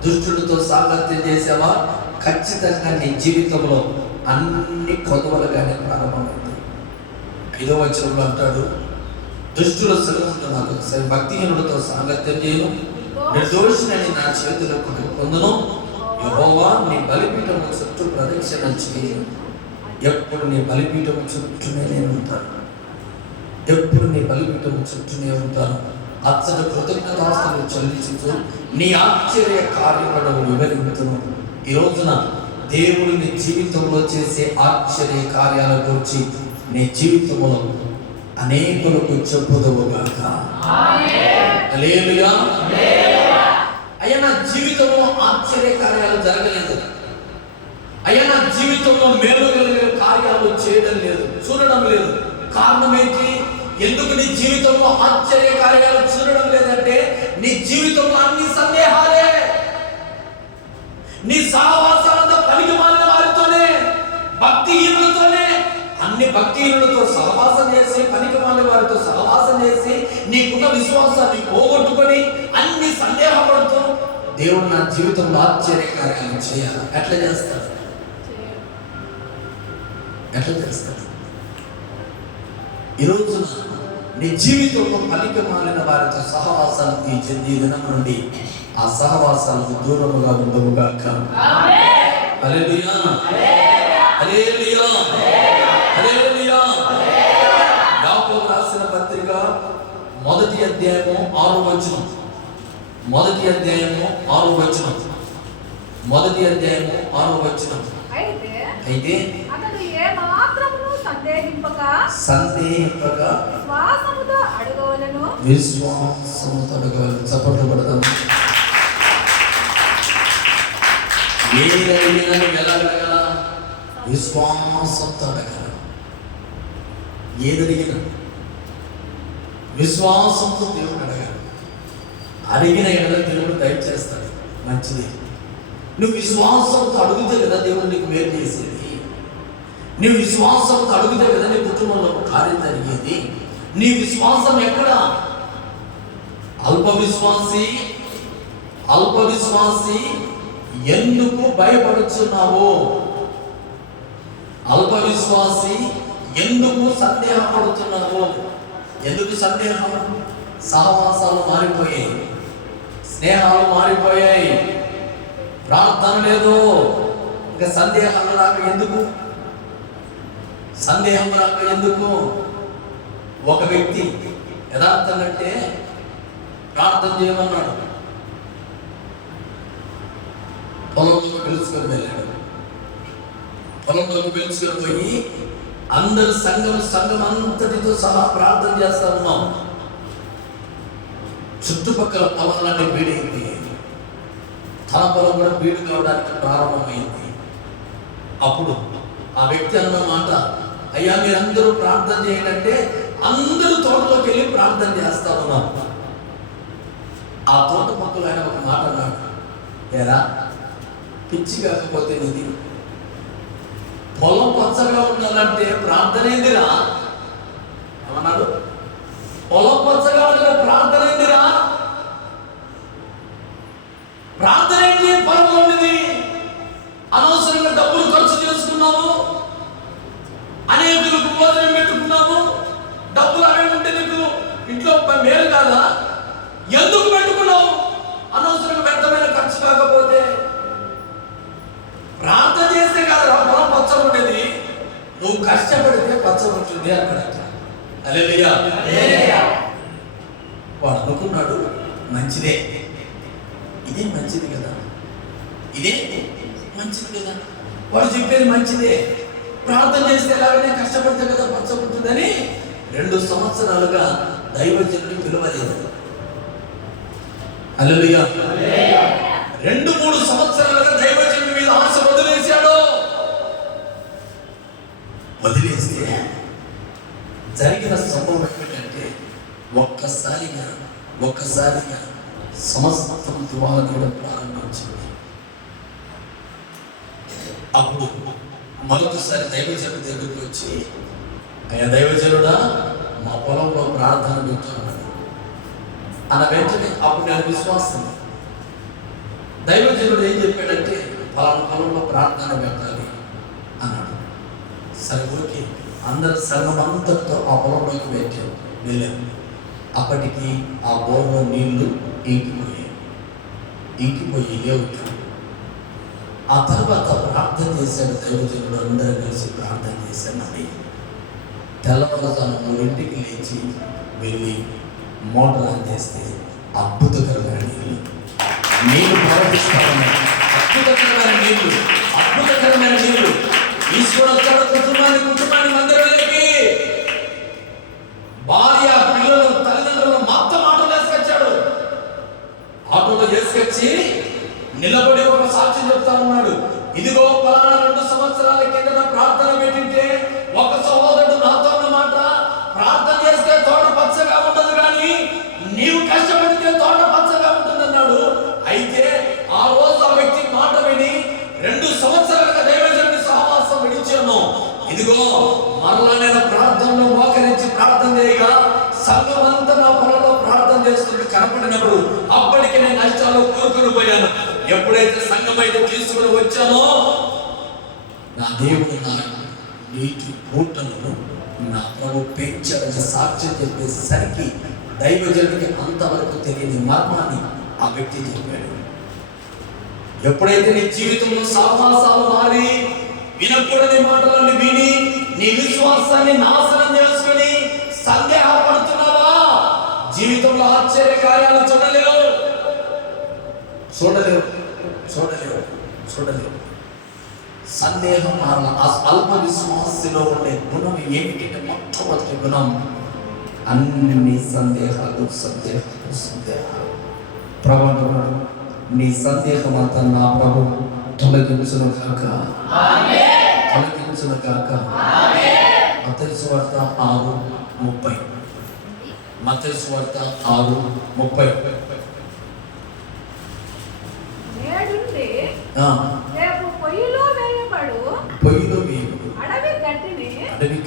దుష్టులతో సాంగత్యం చేసావా? ఖచ్చితంగా నీ జీవితంలో అన్ని కొదవలుగానే ప్రారంభమైంది. 5వ వచనంలో అంటాడు, దుష్టుల సెలవుంటున్నాడు, భక్తిహీనులతో సాంగత్యం చేయను, నిర్దోషిని నా చేతులు పొందును. యెహోవా నీ బలిపీఠము చుట్టూ ప్రదక్షిణ చేయను. ఎప్పుడు నీ బలిపీఠము చుట్టూనే నేను ఉంటాను. ఎప్పుడు నీ బలిపీఠము చుట్టూనే ఉంటాను. అచ్చట కృతజ్ఞతాస్తులు చెల్లించుతూ నీ ఆశ్చర్య కార్యములను వివరించును. ఈ రోజున దేవుడు నీ జీవితంలో చేసే ఆశ్చర్య కార్యాల గురించి నీ జీవితంలో అనేకులకు చెప్పుదువుగాక. హల్లెలూయా. అయ్యా నా జీవితంలో ఆశ్చర్య కార్యాలు జరగలేదు, అయ్యా నా జీవితంలో మేలు కలిగిన కార్యాలు చేయడం లేదు, చూడడం లేదు. కారణం ఏంటి? ఎందుకు నీ జీవితంలో ఆశ్చర్య కార్యాలు చూడడం లేదంటే నీ జీవితంలో అన్ని సందేహాలే. నీ సహవాసాలంతా పనికి మాలిన వారితోనే, భక్తిహీనులతోనే. అన్ని భక్తిహీనులతో సహవాసం చేసి, పనికి మాలిన వారితో సహవాసం చేసి నీకున్న విశ్వాసాన్ని పోగొట్టుకొని అన్ని సందేహపడుతూ దేవుడు నా జీవితంలో ఆశ్చర్య కార్యాలు చేయాలి. ఎట్లా చేస్తాడు? ఈరోజు నీ జీవితంలో పనికి మాలిన వారితో సహవాసాలు తీర్చింది. ఈ దినం నుండి ఆ సహవాసాలకు దూరముగా ఉండవుగాక. హల్లెలూయా, హల్లెలూయా, హల్లెలూయా. యాకోబు రాసిన పత్రిక 1వ అధ్యాయము 6వ వచనం. 1వ అధ్యాయము 6వ వచనం. 1వ అధ్యాయము 6వ వచనం. అయితే అతడు ఏమాత్రమును సందేహింపక విశ్వాసముతో అడగవలెను. చప్పట్లు పడతాం. ఏది అడిగినా ఎలా అడగల? విశ్వాసంతో అడగల. ఏది అడిగినా విశ్వాసంతో దేవుడు అడగాలి. అడిగిన ఎడల దేవుడు దయచేస్తాడు. మంచిది. నువ్వు విశ్వాసంతో అడిగితే కదా దేవుడు నీకు మేలు చేసేది. నీ విశ్వాసంతో అడిగితే కదా నీ కుటుంబంలో ఒక కార్యం జరిగేది. నీ విశ్వాసం ఎక్కడ? అల్ప విశ్వాసి ఎందుకు భయపడుచున్నావు? అల్ప విశ్వాసి ఎందుకు సందేహపడుతున్నావు? ఎందుకు సందేహం? సహవాసాలు మారిపోయాయి, స్నేహాలు మారిపోయాయి, ప్రార్థన లేదు, ఇంకా సందేహాలు రాక ఎందుకు? సందేహం రాక ఎందుకు? ఒక వ్యక్తి యథార్థంగా ప్రార్థన చేయమన్నాడు, పొలంలో పిలుచుకొని వెళ్ళాడు. పొలంలోకి పిలుచుకొని పోయి అందరు సంఘం అంతటితో సహా ప్రార్థన చేస్తా ఉన్నాం. చుట్టుపక్కల పొలాలన్నీ బీడైంది, తన పొలం కూడా బీడు కావడానికి ప్రారంభమైంది. అప్పుడు ఆ వ్యక్తి అన్న మాట, అయ్యా మీరందరూ ప్రార్థన చేయాలంటే అందరూ తోటలోకి వెళ్ళి ప్రార్థన చేస్తా ఉన్నాం. ఆ తోట పక్కలో ఆయన ఒక మాట అన్నాడు, ఏరా పిచ్చి కాకపోతే నీది పొలం పచ్చగా ఉండాలంటే ప్రార్థన ఏందిరా ఏమన్నాడు? పొలం పచ్చగా ఉండాలి ప్రార్థన ఏందిరా? ప్రార్థన ఏంటి? పొలంలో ఉండేది అనవసరంగా డబ్బులు ఖర్చు చేసుకున్నాము, అనేకులకు భోజనం పెట్టుకున్నాము, డబ్బులు అవి ఉంటే నీకు ఇంట్లో మేలు కాదా? ఎందుకు పెట్టుకున్నావు? అనవసరంగా వ్యర్థమైన ఖర్చు కాకపోతే ప్రార్థన చేస్తే కాదు పొలం పచ్చ ఉండేది, నువ్వు కష్టపడితే పచ్చ ఉంటుంది అన్నాడు. హల్లెలూయా. వాడు అనుకున్నాడు మంచిదే, ఇదే మంచిది కదా, ఇదే మంచిది కదా, వాడు చెప్పేది మంచిదే, ప్రార్థన చేస్తే ఎలాగైనా కష్టపడితే కదా పచ్చ ఉంటుందని 2 సంవత్సరాలుగా దైవజనుడిని పిలవలేదు. హల్లెలూయా. 2-3 సంవత్సరాలుగా దైవజనుడి మీద ఆశ వదిలేశాడు. వదిలేస్తే జరిగిన సంభవం ఏమిటంటే ఒక్కసారిగా సమస్తం దివాలా తీయడం ప్రారంభించింది. అప్పుడు మరొకసారి దైవజనుడి దగ్గరికి వచ్చి, అయ్యా దైవజనుడా మా పొలంలో ప్రార్థన పెడుతున్నాడు అన్న వెంటనే అప్పుడు నేను విశ్వాసం, దైవజనుడు ఏం చెప్పాడంటే పలానా పొలంలో ప్రార్థన పెట్టాలి అన్నాడు. సరే ఓకే, అందరు సంఘం అంతటితో ఆ పొలంలోకి వెళ్ళాము. అప్పటికి ఆ బోర్లో నీళ్లు ఇంకిపోయి లేవు. ఆ తర్వాత ప్రార్థన చేశాడు దైవజనుడు, అందరూ కలిసి ప్రార్థన చేశామని. తెల్లవారుజామున 3 లేచి వెళ్ళి మోటార్ ఆన్ చేస్తే అద్భుతకరమైన నీళ్లు ప్రవర్తిస్తా ఉన్నాయి. అద్భుతకరమైన నీళ్లు ఈశ్వరు వచ్చాడు కుటుంబానికి మందిరానికి. భార్య పిల్లలు తల్లిదండ్రులు మొత్తం ఆటోలో వేసుకొచ్చాడు. ఆటోలో వేసుకొచ్చి నిలబడి ఒక సాక్ష్యం చెప్తా ఉన్నాడు. ఇదిగో పలానా 2 సంవత్సరాల కింద ప్రార్థన పెట్టింటే ఒక సహోదరుడు నాతో అన్నమాట, ప్రార్థన చేస్తే తోట పచ్చగా ఉండదు కానీ నీవు కష్టపడితే తోట పచ్చగా ఉంటుందన్నాడు. అయితే ఆ రోజు ఆ వ్యక్తి మాట విని 2 సంవత్సరాలుగా దైవజనుడి సహవాసం విడిచాను. ఇదిగో మరలా నేను ప్రార్థనలో మోకరించి ప్రార్థన చేయగా సంఘం అంతా నా పొలంలో ప్రార్థన చేస్తున్నట్టు కనపడినప్పుడు అప్పటికి నేను నష్టాల్లో కూరుకుని పోయాను. ఎప్పుడైతే సంఘం అయితే తీసుకుని వచ్చానో నా దేవుడు నా నీటి పూటలను నా ప్రభు పెంచాడని సాక్ష్యం చెప్పేసరికి దైవజనుడికి అంతవరకు తెలియని మర్మాన్ని ఆ వ్యక్తి చెప్పాడు. ఎప్పుడైతే నీ జీవితంలో సహవాసాలు మారి వినకూడని మాటలను విని నీ విశ్వాసాన్ని నాశనం చేసుకుని సందేహపడుతున్నావా, జీవితంలో ఆశ్చర్య కార్యాలు చూడలేవు. సందేహం మారాల. ఆ అల్ప విశ్వాసలో ఉండే గుణం ఏమిటంటే మొట్టమొదటి గుణం అన్ని సందేహాలు. ప్రభు నీ సందేహం అంతా నా ప్రభు తొలగించును కాక. మత్తయి సువార్త 6:30. మత్తయి సువార్త 6:30. రేపు పొయ్యిలో వేయబడు అడవి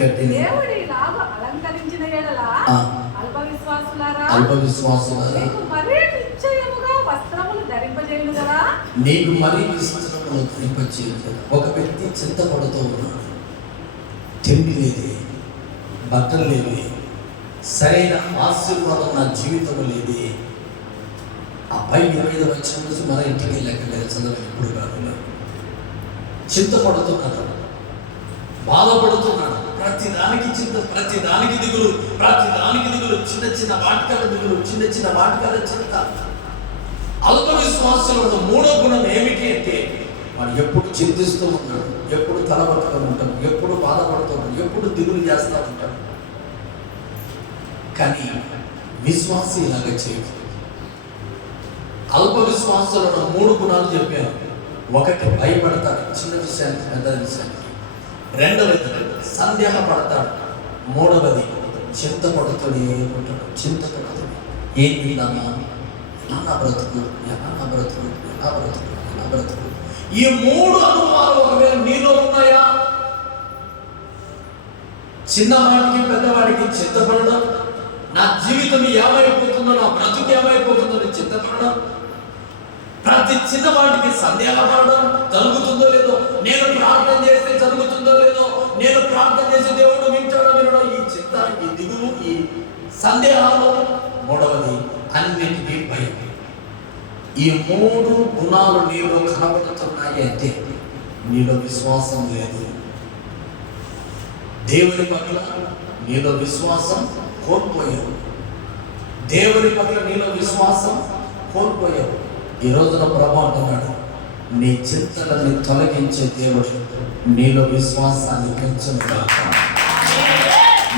గట్టిని దేవుడి ఇలాగ అలంకరించిన ఎడల ఆ. అల్ప విశ్వాసులారా, అల్ప విశ్వాసులారా, మీకు మరీ నిశ్చయముగా వస్త్రములు ధరింపజేయును కదా. నీకు మరీ విశ్వాసములు ధరింపచేయదు. ఒక వ్యక్తి చింతపడుతూ ఉన్నాడు, తిండి లేదే, బట్టలు లేవే, సరైన ఆశీర్వాదం నా జీవితం లేదే. అబ్బాయి 25 వచ్చిన రోజు మన ఇంటికి వెళ్ళాక లేదు, చదవని ఇప్పుడు కాదు, చింతపడుతున్నాడు, బాధపడుతున్నాడు, ప్రతి దానికి చింత, ప్రతి దానికి దిగులు, ప్రతి దానికి దిగులు, చిన్న చిన్న వాటికాల దిగులు, చిన్న చిన్న వాటికాల చింత. అల్ప విశ్వాసంలో మూడో గుణం ఏమిటి అంటే వాడు ఎప్పుడు చింతిస్తూ ఉంటాడు, ఎప్పుడు తలబట్టుకొని ఉంటాడు, ఎప్పుడు బాధపడుతూ ఉంటాడు, ఎప్పుడు దిగులు చేస్తూ ఉంటాడు. కానీ విశ్వాసి ఇలాగ చేయదు. అల్ప విశ్వాసంలో 3 గుణాలు చెప్పాను. ఒకటి భయపడతాడు, చిన్న విషయానికి పెద్ద విషయానికి. రెండవది సందేహపడతాడు. మూడవది చింతపడుతూనే ఉంటాడు, చింతపడుతుంది. ఏం విధానా, ఎలా బ్రతుకు, ఎలా బ్రతుకు, ఎలా బ్రతుకు, ఎలా బ్రతుకు. ఈ 3 అనుభవాలు ఒకవేళ నీలో ఉన్నాయా? చిన్నవాడికి పెద్దవాడికి చింతపడడం, నా జీవితం ఏమైపోతుందో, నా బ్రతుకు ఏమైపోతుందో అని చింతపడడం, ప్రతి చిన్నవాటికి సందేహపడడం, జరుగుతుందో లేదో, నేను ప్రార్థన చేస్తే జరుగుతుందో లేదో, నేను ప్రార్థన చేసి దేవుడు వింటాడో వినడో, ఈ చింత, ఈ దిగులు, ఈ సందేహాలు. మూడవది అన్నిటికీ భయం. ఈ 3 గుణాలు నీలో కనబడుతున్నాయి అంటే నీలో విశ్వాసం లేదు. దేవుని పట్ల నీలో విశ్వాసం కోల్పోయావు. దేవుని పట్ల నీలో విశ్వాసం కోల్పోయావు. ఈ రోజున ప్రభు అంటున్నాడు, నీ చింతలని తొలగించే దేవుడు నీలో విశ్వాసాన్ని పెంచును గాక.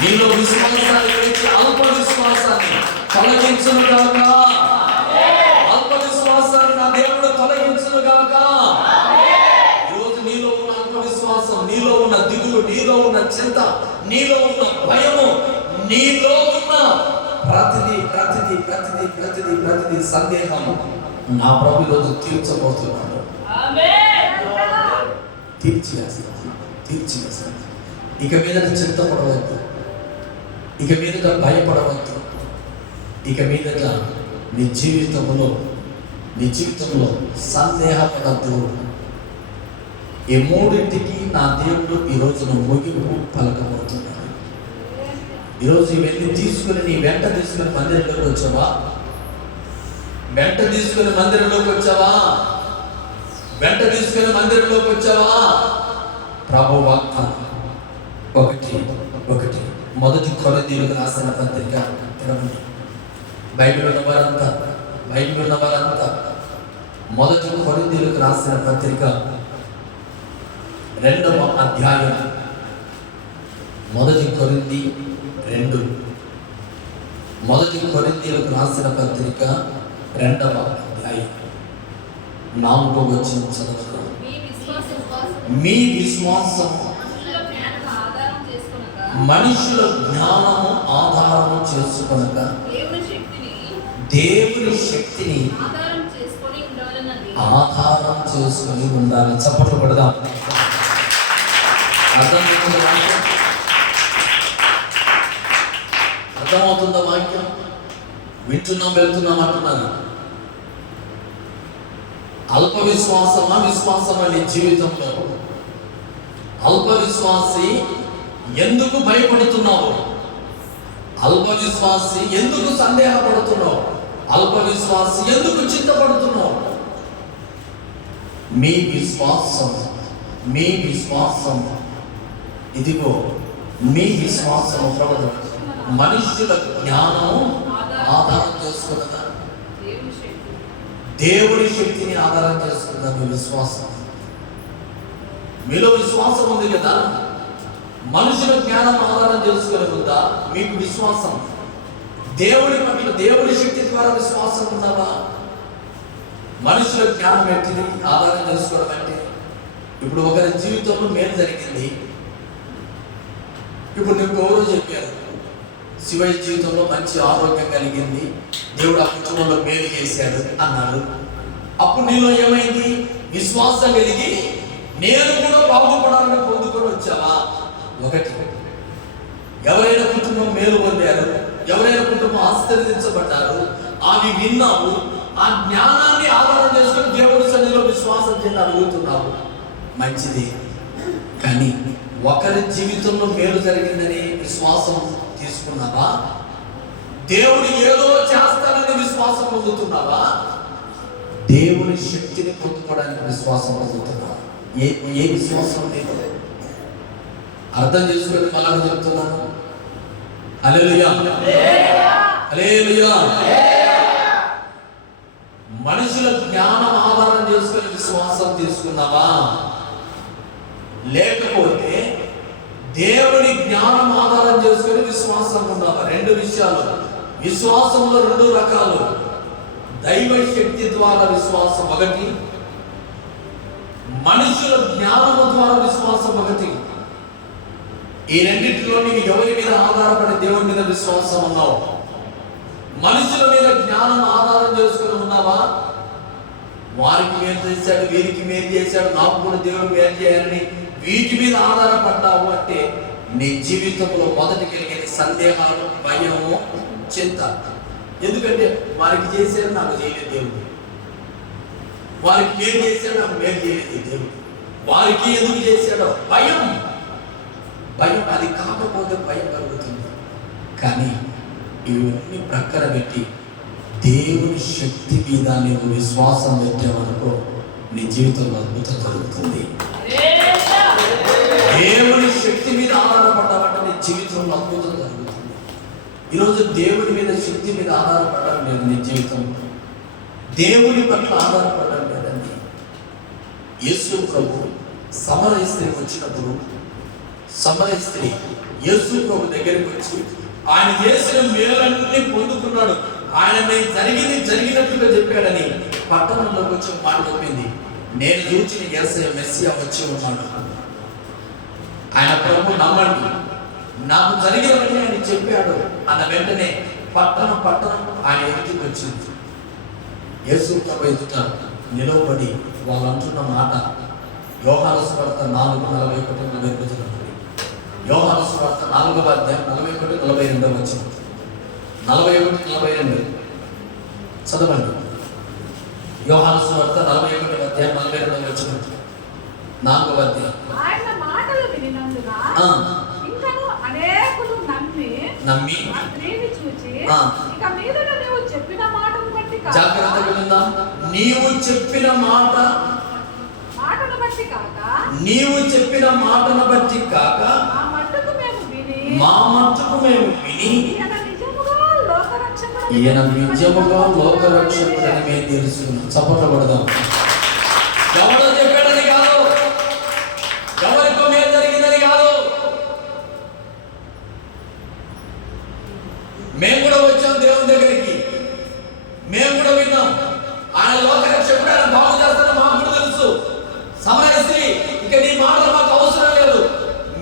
నీలో విశ్వాసాన్ని పెంచి అల్ప విశ్వాసాన్ని తొలగించును గాక. అల్ప విశ్వాసాన్ని నా దేవుడు తొలగించును గాక. ఈరోజు నీలో ఉన్న అల్ప విశ్వాసం, నీలో ఉన్న దిగులు, నీలో ఉన్న చింత, నీలో ఉన్న భయము, నీలో ఉన్న ప్రతిదీ ప్రతిదీ ప్రతిదీ ప్రతిదీ ప్రతిదీ సందేహము నా ప్రభు ఈరోజు తీర్చబోతున్నాడు. తీర్చివేస్తాను. ఇక మీదట చింతపడవద్దు, ఇక మీదట భయపడవద్దు, ఇక మీదట నీ జీవితంలో సందేహపడద్దు. ఈ 3టికి నా దేవుడు ఈ రోజున ముగింపు పలకబోతున్నాడు. ఈరోజు ఇవన్నీ తీసుకుని నీ వెంట తీసుకుని మందిరంలోకి వచ్చావా? వెంట తీసుకుని మందిరంలోకి వచ్చావా? వెంట తీసుకుని మందిరంలోకి వచ్చావా? ప్రభు వాగ్దానం ఒకటి మొదటి కొరింథీయులకు రాసిన పత్రిక తెరవండి. బైబిల్ ఉన్న వారంతా మొదటి కొరింథీయులకు రాసిన పత్రిక 2వ అధ్యాయం. మొదటి కొరింథీ 2. మొదటి కొరింథీయులకు రాసిన పత్రిక 2వ అధ్యాయం 4వ వచనం చదువుతాం. మీ విశ్వాసం మనుషుల జ్ఞానము ఆధారము చేసుకొనక దేవుని శక్తిని ఆధారం చేసుకొని ఉండాలి. చప్పట్లు కొడదాం. అర్థమవుతుందా వాక్యం? వింటున్నాం, వెళ్తున్నాం అంటున్నారు. అల్ప విశ్వాసమా విశ్వాసమా నీ జీవితంలో? అల్ప విశ్వాసి ఎందుకు భయపడుతున్నావు? అల్ప విశ్వాసి ఎందుకు సందేహపడుతున్నావు? అల్ప విశ్వాసి ఎందుకు చింతపడుతున్నావు? మీ విశ్వాసం ఇదిగో మీ విశ్వాసం ప్రబల మనుష్యుల జ్ఞానం ఆధారం చేసుకున్నదా? దేవుడి శక్తిని ఆధారం చేసుకున్న మీ విశ్వాసం. మీలో విశ్వాసం ఉంది కదా, మనుషుల జ్ఞానం ఆధారం చేసుకుని ఉందా మీకు విశ్వాసం? దేవుడి పట్ల దేవుడి శక్తి ద్వారా విశ్వాసం ఉందావా? మనుషుల జ్ఞానం ఏంటిది ఆధారం చేసుకోవడం అంటే, ఇప్పుడు ఒకరి జీవితంలో మేలు జరిగింది, ఇప్పుడు నీకు ఎవరో చెప్పారు శివయ్య జీవితంలో మంచి ఆరోగ్యం కలిగింది, దేవుడు ఆ కుటుంబంలో మేలు చేశాడు అన్నాడు. అప్పుడు నీలో ఏమైంది? విశ్వాసం కలిగి నేను కూడా బాగుపడాలని పొందుకొని వచ్చావా? ఒకటి. ఎవరైనా కుటుంబం మేలు పొందారు, ఎవరైనా కుటుంబం ఆశీర్వదించబడ్డారు, అవి విన్నావు, ఆ జ్ఞానాన్ని ఆధారం చేసుకుని దేవుడి సన్నిధిలో విశ్వాసం చేత అడుగుతున్నావు, మంచిది. కానీ ఒకరి జీవితంలో మేలు జరిగిందని విశ్వాసం తీసుకున్నావా? దేవుడు ఏదో చేస్తానని విశ్వాసం పొందుతున్నావా? దేవుని శక్తిని పొందుకోవడానికి విశ్వాసం పొందుతున్నావా? ఏ విశ్వాసం లేదు. అర్థం చేసుకుని మళ్ళీ చెప్తున్నాను. హల్లెలూయా, హల్లెలూయా. మనుషుల జ్ఞానం ఆధారం చేసుకుని విశ్వాసం తీసుకున్నావా? లేకపోతే దేవుని జ్ఞానం ఆధారం చేసుకుని విశ్వాసం ఉన్నావా? రెండు విషయాలు. విశ్వాసంలో రెండు రకాలు. దైవ శక్తి ద్వారా విశ్వాసం ఒకటి, మనుషుల జ్ఞానము ద్వారా విశ్వాసం ఒకటి. ఈ రెండింటిలో నీవు ఎవరి మీద ఆధారపడి దేవుని మీద విశ్వాసం ఉన్నావు? మనుషుల మీద జ్ఞానం ఆధారం చేసుకుని ఉన్నావా? వారికి మేలు చేశాడు, వీరికి మేలు చేశాడు, నాకు కూడా దేవుడు మేలు చేయాలని వీటి మీద ఆధారపడ్డావు అంటే నీ జీవితంలో మొదటి కలిగేది సందేహాలు, భయము, చింత. ఎందుకంటే వారికి చేశాడు, నాకు చేయలేదు దేవుడు. వారికి మేలు చేశాడు, నాకు మేలు చేయలేదు దేవుడు. వారికి ఎందుకు చేశాడో భయం. భయం అది కాకపోతే భయం కలుగుతుంది. కానీ ఇవన్నీ ప్రక్కన పెట్టి దేవుని శక్తి మీద నీవు విశ్వాసం పెట్టావనుకో, నీ జీవితంలో అద్భుతం జరుగుతుంది. దేవుని శక్తి మీద ఆధారపడ్డావంటే నీ జీవితంలో అద్భుతం జరుగుతుంది. ఈరోజు దేవుని మీద శక్తి మీద ఆధారపడడం లేదు నీ జీవితం. దేవుని పట్ల ఆధారపడడం లేదండి. యేసు ప్రభు సమరయ స్త్రీ వచ్చినప్పుడు, సమరయ స్త్రీ యేసు ప్రభు దగ్గరికి వచ్చి ఆయన చేసిన మేలన్నీ పొందుకున్నాడు, ఆయన జరిగినట్టుగా చెప్పాడని పట్టణంలోకి వచ్చి మాట చెప్పింది. నేను చూచిన యేసయ్య మెస్సియా వచ్చి ఉన్నాడు, ఆయన ప్రభు నమ్మండి, నాకు జరిగినవన్నీ ఆయన చెప్పాడు అన్న వెంటనే పట్టణం ఆయన ఎదుటికి వచ్చింది. యేసు ప్రభు ఎదుట నిలవబడి వాళ్ళు అంటున్న మాట యోహాను సువార్త 4:41-42. యోహాను సువార్త 4వ అధ్యాయం 41-42 వచనం. 41-42 చదవండి. యోహాను సువార్త 41వ అధ్యాయం 42వ వచనం. 4వ అధ్యాయం. ఆయన మాటలు వినినందున ఇంకను అనేకులు నమ్మి ఆ స్త్రీని చూచి ఇక మీదట నీవు చెప్పిన మాటను బట్టి కాక, జాగ్రత్తగా విందాం. నీవు చెప్పిన మాటను బట్టి కాక మా మట్టుకు మేము విని ఈయన నిజముగా లోకరక్షకుడని మేము తెలుసుకున్నాం. చప్పట్లు కొడదాం. ఎవరో చెప్పాడని కాదు, ఎవరికో మేలు జరిగిందని కాదు. మేము కూడా వచ్చాం దేవుని దగ్గరికి, మేము కూడా విన్నాం ఆయన లోకరక్షకుడు, ఆయన బాగు చేస్తారని మాకు కూడా తెలుసు. సమరయ స్త్రీ, ఇక నీ మాటలు మాకు అవసరం లేదు,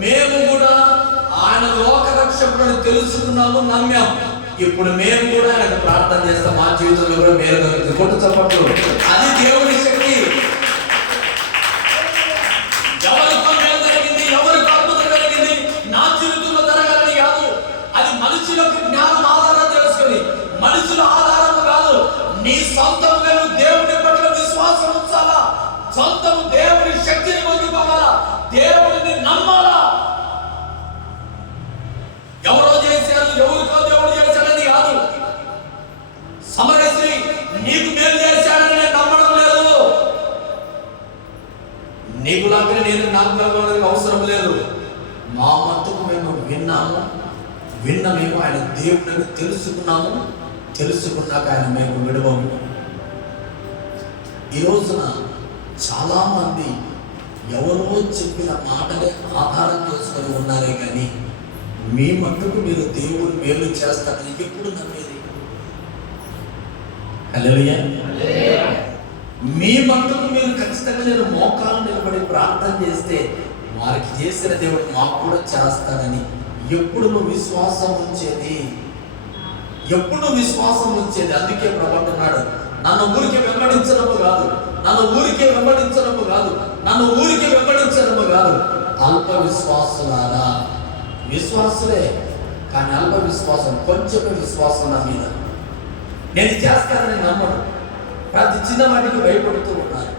మేము కూడా ఆయన లోకరక్షకుడు తెలుసుకున్నాము, నమ్మాం. ఇప్పుడు మేము కూడా ఆయన ప్రార్థన చేస్తాం, మా జీవితంలో కూడా మేలు కలుగుతుంది. కొట్టు చప్పట్లు. అది దేవుని శక్తి. ఎవరికో మేలు జరిగింది, ఎవరికో అద్భుతం జరిగింది, నా జీవితంలో జరగాలని కాదు. అది మనుషులకు జ్ఞానం ఆధారం తెలుసుకొని, మనుషుల ఆధారం కాదు. నీ సొంతంగా నువ్వు దేవుని పట్ల విశ్వాసం ఉంచాలా, సొంతం దేవుని శక్తిని పొందుకోవాలా, దేవుడిని నమ్మాలా. ఎవరో చేశారు, ఎవరికో దేవుడు చేశాడని కాదు. సమరయ స్త్రీ నీకు మేలు చేశాడని నేను నమ్మడం లేదు. నీకు లాగానే నేను నాకు లాగా అవసరం లేదు. మా మట్టుకు మేము విన్నాము, ఆయన దేవుడిని తెలుసుకున్నాము, తెలుసుకున్నాక ఆయన మేము విడవము. ఈ రోజున చాలా మంది ఎవరో చెప్పిన మాటలే ఆధారం చేసుకొని ఉన్నారే కానీ మీ మట్టుకు మీరు దేవుడు మేలు చేస్తారని ఎప్పుడు నమ్మేది? హల్లెలూయా. మీ మట్టుకు మీరు ఖచ్చితంగా నేను మోకాలు నిలబడి ప్రార్థన చేస్తే వారికి చేసిన దేవుడు మాకు కూడా చేస్తాడని ఎప్పుడు నువ్వు విశ్వాసం ఉంచేది? ఎప్పుడు విశ్వాసం ఉంచేది? అందుకే ప్రభువు అన్నాడు, నన్ను ఊరికి వెంబడించడము కాదు, నన్ను ఊరికే వెంబడించడము కాదు, అల్ప విశ్వాసులారా. విశ్వాసులే కానీ అల్ప విశ్వాసం, కొంచెమే విశ్వాసం నా మీద. నేను చేస్తానని నమ్మను. ప్రతి చిన్న వాటికి భయపడుతూ ఉన్నారు,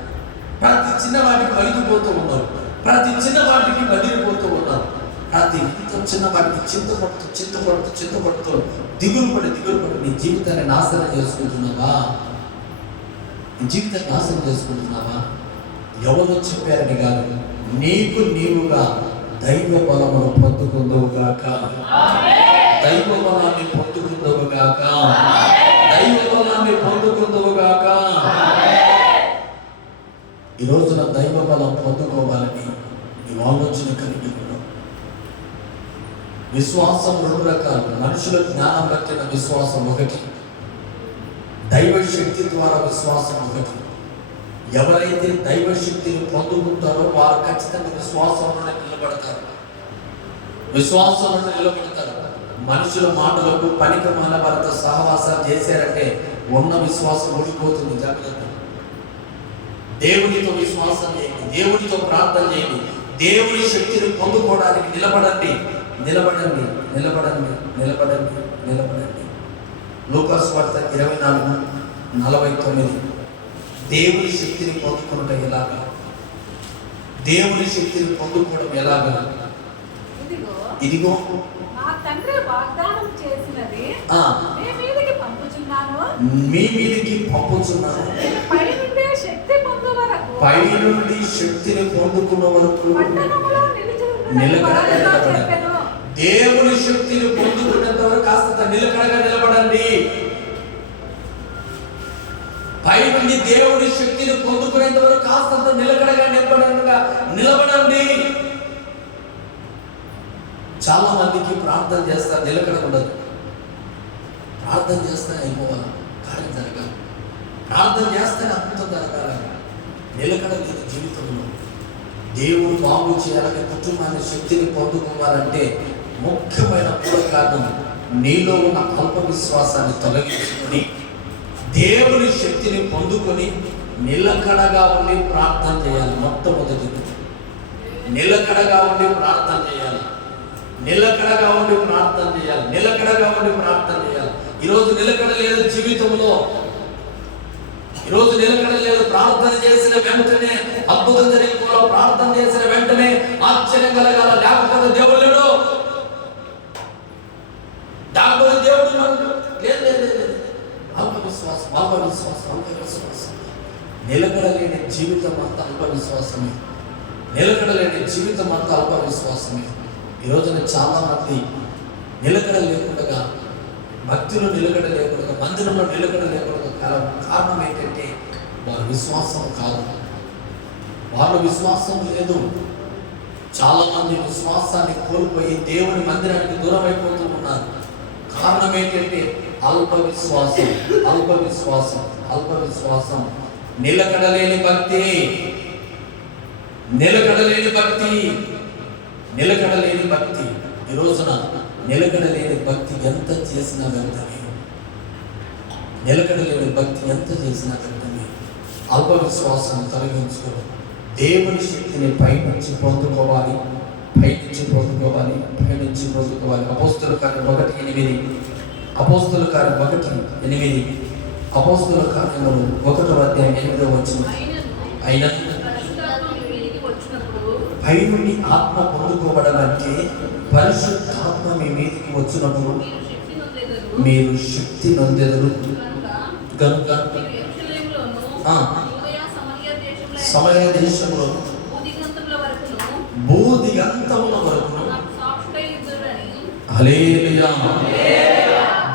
ప్రతి చిన్న వాటికి వణికిపోతూ ఉన్నారు, ప్రతి చిన్న వాటికి వదిలిపోతూ ఉన్నారు, ప్రతి చిన్న వాటికి చింతపడుతూ దిగులు పడి నీ జీవితాన్ని నాశనం చేసుకుంటున్నావా? నీ జీవితాన్ని నాశనం చేసుకుంటున్నావా? ఎవరు చెప్పారని కాదు, నీకు నీవుగా దైవ బలమును పొందుకుందువుగాక, దైవ బలాన్ని పొందుకుందువుగాక, దైవ బలాన్ని పొందుకుందువుగాక. ఈ రోజున దైవ బలం పొందుకోవాలని నీవు ఆలోచన కలిగి ఉన్నావు. విశ్వాసం రెండు రకాలు. మనుషుల జ్ఞానం బట్టిన విశ్వాసం ఒకటి, దైవ శక్తి ద్వారా విశ్వాసం ఒకటి. ఎవరైతే దైవ శక్తిని పొందుకుంటారో వారు ఖచ్చితంగా విశ్వాసంలోనే నిలబడతారు, విశ్వాసంలోనే నిలబడతారు. మనుషుల మాటలకు పనికిమాల వారితో సహవాసాలు చేశారంటే ఉన్న విశ్వాసం ఓడిపోతుంది. జాగ్రత్త. దేవునితో విశ్వాసం చేయండి, దేవునితో ప్రార్థన చేయండి, దేవుని శక్తిని పొందుకోవడానికి నిలబడండి, నిలబడండి, నిలబడండి, నిలబడండి, నిలబడండి. లూకాసు వార్త 24:49. దేవుని శక్తిని పొందుకోవడం ఎలాగా? దేవుని శక్తిని పొందుకోవడం ఎలాగా? ఇదిగో నా తండ్రి వాగ్దానం చేసినది మీ మీదికి పంపుచున్నాను, మీ మీదికి పంపుచున్నాను. పై నుండి శక్తి పొందు వరకు, పై నుండి శక్తిని పొందుకున్న వరకు పట్టణములో నిలకడగా నిలబడండి. దేవుని శక్తిని పొందుకునేంత వరకు కాస్త నిలకడగా నిలబడండి. పై నుండి దేవుని శక్తిని పొందుకునేంత వరకు కాస్తంత నిలకడగా నిలబడండి. చాలా మందికి ప్రార్థన చేస్తా నిలకడ ఉండదు. ప్రార్థన చేస్తే అయిపోవాలి, కార్యం జరగాలి. ప్రార్థన చేస్తేనే అద్భుతం జరగాలి. నిలకడ లేదు జీవితంలో. దేవుడు బాగు చేయాలని, కుటుంబాన్ని శక్తిని పొందుకోవాలంటే ముఖ్యమైన మూల కారణం నీలో ఉన్న అల్ప విశ్వాసాన్ని తొలగించుకొని దేవుని శక్తిని పొందుకొని నిలకడగా ఉండి ప్రార్థన చేయాలి. మొట్టమొదటిది నిలకడగా ఉండి ప్రార్థన చేయాలి, నిలకడగా ఉండి ప్రార్థన చేయాలి, నిలకడగా ఉండి ప్రార్థన చేయాలి. ఈరోజు నిలకడ లేదు జీవితంలో, ఈరోజు నిలకడ లేదు. ప్రార్థన చేసిన వెంటనే అద్భుతం జరిగిపోవాలి, ప్రార్థన చేసిన వెంటనే ఆశ్చర్యం కలగాల. లేకపోతే దేవుడు లేడు, లేకపోతే దేవుడు లేదు. అల్ప విశ్వాసం, అల్ప విశ్వాసం, అల్ప విశ్వాసం. నిలకడ లేని జీవితం అంతా అల్ప విశ్వాసమే, నిలకడ లేని జీవితం అంతా అల్ప విశ్వాసమే. ఈ రోజున చాలా మంది నిలకడ లేకుండా, భక్తిలో నిలకడ లేకుండా, మందిరంలో నిలకడ లేకుండా కారణం ఏంటంటే వారి విశ్వాసం కాదు, వాళ్ళ విశ్వాసం లేదు. చాలా మంది విశ్వాసాన్ని కోల్పోయి దేవుని మందిరానికి దూరం అయిపోతూ ఉన్నారు. కారణం ఏంటంటే అల్ప విశ్వాసం, అల్ప విశ్వాసం, అల్ప విశ్వాసం. నిలకడలేని భక్తి, నిలకడలేని భక్తి, నిలకడలేని భక్తి. ఈ రోజున నిలకడలేని భక్తి ఎంత చేసినా వెంటనే, నిలకడలేని భక్తి ఎంత చేసినా వెంటనే అల్ప విశ్వాసాన్ని తొలగించుకోవాలి. దేవుని శక్తిని పైనుంచి పొందుకోవాలి, పైనుంచి పొందుకోవాలి, పైనుంచి పొందుకోవాలి. అపోస్తుల కార్యం 1:8, అపోస్తుల కార్యం 1:8, అపోస్తుల కార్యములు 1:8 అయిన పై నుండి ఆత్మ పొందుకోవడానికి పరిశుద్ధాత్మ మీ మీదికి వచ్చినప్పుడు మీరు శక్తి నొందెదరు కనుక సమయ దేశంలో భూదిగంతముల వరకు హల్లెలూయా,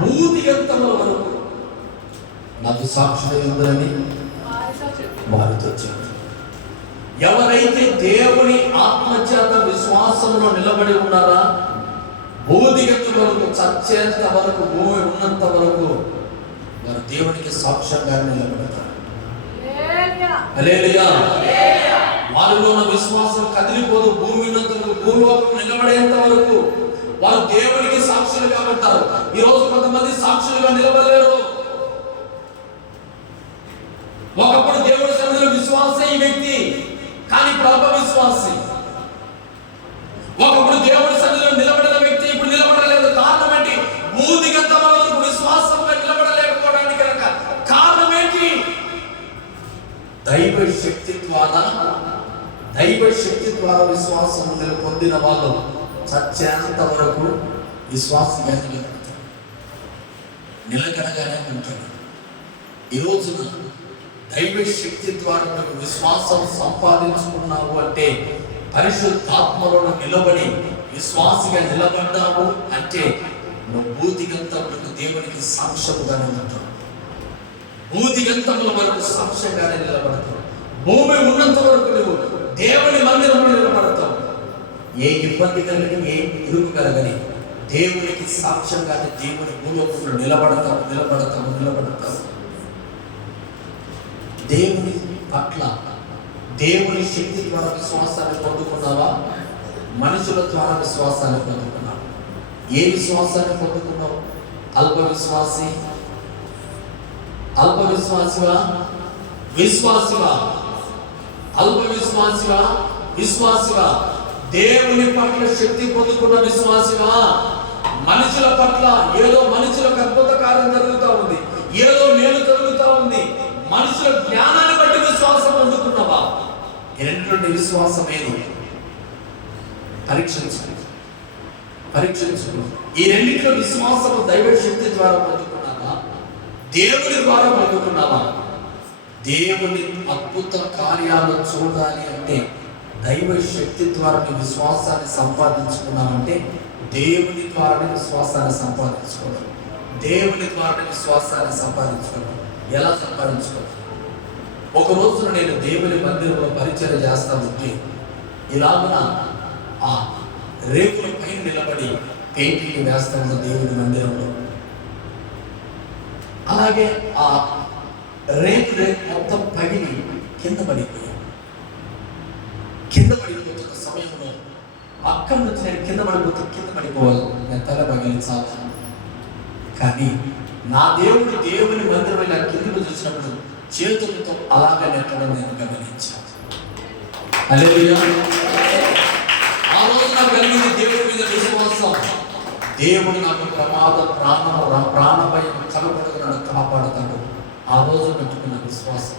భూదిగంతముల వరకు నాకు సాక్షులై ఉందని వారితో చెప్పారు. ఎవరైతే దేవుని ఆత్మచేత విశ్వాసంలో నిలబడి ఉన్నారా, భూదిగంతుల వరకు, చచ్చేంత వరకు, భూమి ఉన్నంత వరకు వారు దేవునికి సాక్ష్యంగా నిలబడతారు. హల్లెలూయా. వారిలో ఉన్న విశ్వాసం కదిలిపోదు. భూమి ఉన్నంత వరకు, భూలోకం నిలబడేంత వరకు వారు దేవునికి సాక్షులుగా ఉంటారు. ఈ రోజు కొంతమంది సాక్షులుగా నిలబడలేరు. ఒకప్పుడు దేవుడి సన్నిధిలో విశ్వాసే ఈ వ్యక్తి, కానీ ఇప్పుడు అల్ప విశ్వాసి. ఒకప్పుడు దేవుడి సన్నిధిలో నిలబడిన వ్యక్తి ఇప్పుడు నిలబడలేదు. కారణం దైవ శక్తి ద్వారా విశ్వాసం పొందిన వాళ్ళు చచ్చేంత వరకు విశ్వాసంగానే నిలకడగానే ఉంటాడు. ఈ రోజున దైవ శక్తి ద్వారా నువ్వు విశ్వాసం సంపాదించుకున్నావు అంటే, పరిశుద్ధాత్మలో నిలబడి విశ్వాసిగా నిలబడ్డావు అంటే, నువ్వు భూదిగంతములకు దేవునికి సాక్ష్యముగానే ఉంటావు. భూదిగంతముల వరకు సాక్ష్యంగానే నిలబడతావు. భూమి ఉన్నంత వరకు నువ్వు దేవుని మందిరంలో నిలబడతావు. ఏ ఇబ్బంది కలిగి, ఏ ఇరుకు కలగని దేవునికి సాక్ష్యంగానే దేవుని భూలోకంలో నిలబడతావు. దేవుని పట్ల దేవుని శక్తి ద్వారా విశ్వాసాన్ని పొందుకున్నావా? మనుషుల ద్వారా విశ్వాసాన్ని పొందుకున్నావు. ఏ విశ్వాసాన్ని పొందుకున్నావు? అల్ప విశ్వాసివా? దేవుని పట్ల శక్తి పొందుకున్న విశ్వాసివా? మనుషుల పట్ల ఏదో మనుషులకు అద్భుత కార్యం జరుగుతూ ఉంది, ఏదో మేలు జరుగుతూ ఉంది, మనుషుల జ్ఞానాన్ని బట్టి విశ్వాసం పొందుకున్నావా? ఈ రెండింటి విశ్వాసం ఏది? పరీక్షించుకో. ఈ రెండింటిలో విశ్వాసము దైవ శక్తి ద్వారా పొందుకున్నావా? దేవుని ద్వారా పొందుకున్నావా? దేవుని అద్భుత కార్యాలు చూడాలి అంటే దైవ శక్తి ద్వారా నీ విశ్వాసాన్ని సంపాదించుకున్నావంటే దేవుని ద్వారానే విశ్వాసాన్ని సంపాదించుకోవడం. ఎలా సంపాదించుకోవాలి? ఒక రోజున నేను దేవుని మందిరంలో పరిచయం చేస్తా ఉంటే, ఇలాగున ఆ రేకుల పైన నిలబడి పెయింటింగ్ వేస్తా ఉన్న దేవుని మందిరంలో, అలాగే ఆ రేకు మొత్తం పగిలి కింద పడిపోతున్న సమయంలో అక్కడి నుంచి నేను కింద పడిపోవాలి, నేను తల పగిలించాలి. కానీ నా దేవుని మందిరం ఇలా కిందకు చూసినప్పుడు చేతులతో అలాగే నెట్టడం నేను గమనించాను. హల్లెలూయా. ఆ రోజు నాకు కలిగింది దేవుడి మీద విశ్వాసం. దేవుడు నాకు ప్రాణభయం కలపడగా నన్ను కాపాడుతాడు. ఆ రోజు పెట్టుకున్న విశ్వాసం.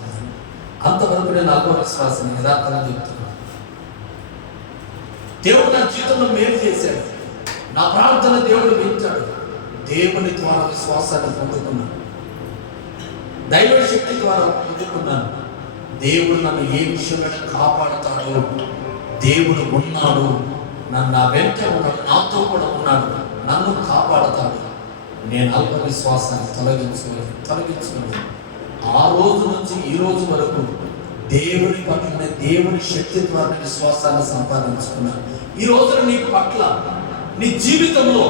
అంతవరకు నేను ఆత్మవిశ్వాసం యథార్థంగా చెప్తున్నాను. దేవుడు నా జీవితంలో మేలు చేశాడు. నా ప్రార్థన దేవుడు వింటాడు. దేవుని ద్వారా విశ్వాసాన్ని పొందుకున్నాను. దైవ శక్తి ద్వారా పొందుకున్నాను. దేవుడు నన్ను ఏ విషయమైనా కాపాడుతాడు. దేవుడు ఉన్నాడు, నన్ను నా వెంట ఉన్నాడు, నాతో కూడా ఉన్నాడు, నన్ను కాపాడుతాడు. నేను అల్ప విశ్వాసాన్ని తొలగించుకోలేదు. ఆ రోజు నుంచి ఈ రోజు వరకు దేవుని పట్ల దేవుని శక్తి ద్వారా విశ్వాసాన్ని సంపాదించుకున్నాను. ఈ రోజున నీ పట్ల నీ జీవితంలో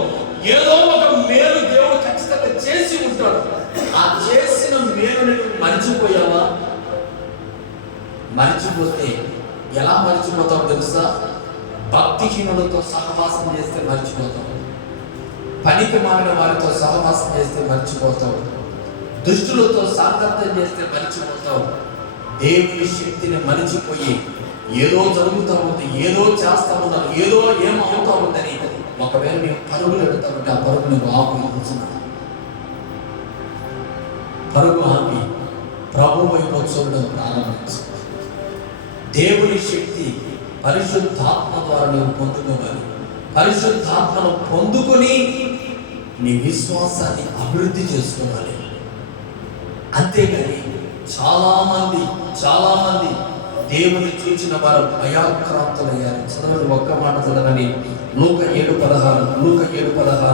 ఏదో ఒక మేలు దేవుడు ఖచ్చితంగా చేసి ఉంటాడు. ఆ చేసిన మేలుని మర్చిపోయావా? మర్చిపోతే ఎలా మర్చిపోతావు తెలుసా? భక్తిహీనులతో సహవాసం చేస్తే మర్చిపోతావు. పనికి మారిన వారితో సహవాసం చేస్తే మర్చిపోతావు. దుష్టులతో సాంగత్యం చేస్తే మర్చిపోతావు. దేవుని శక్తిని మర్చిపోయి ఏదో జరుగుతూ ఉంది, ఏదో చేస్తా ఉన్నాను, ఏదో ఏమవుతా ఉందని ఒకవేళ మేము పరుగులు పెడతా ఉంటే ఆ పరుగు నువ్వు పరుగు ఆపి ప్రభు వైపు చూడడం ప్రారంభించు. దేవుని శక్తి పరిశుద్ధాత్మ ద్వారా నువ్వు పొందుకోవాలి. పరిశుద్ధాత్మను పొందుకొని నీ విశ్వాసాన్ని అభివృద్ధి చేసుకోవాలి. అంతేగాని చాలా మంది దేవుని చూచిన వారు భయాక్రాంతులయ్యారు. చదవని ఒక్క మాట చదవని లూకా 7:16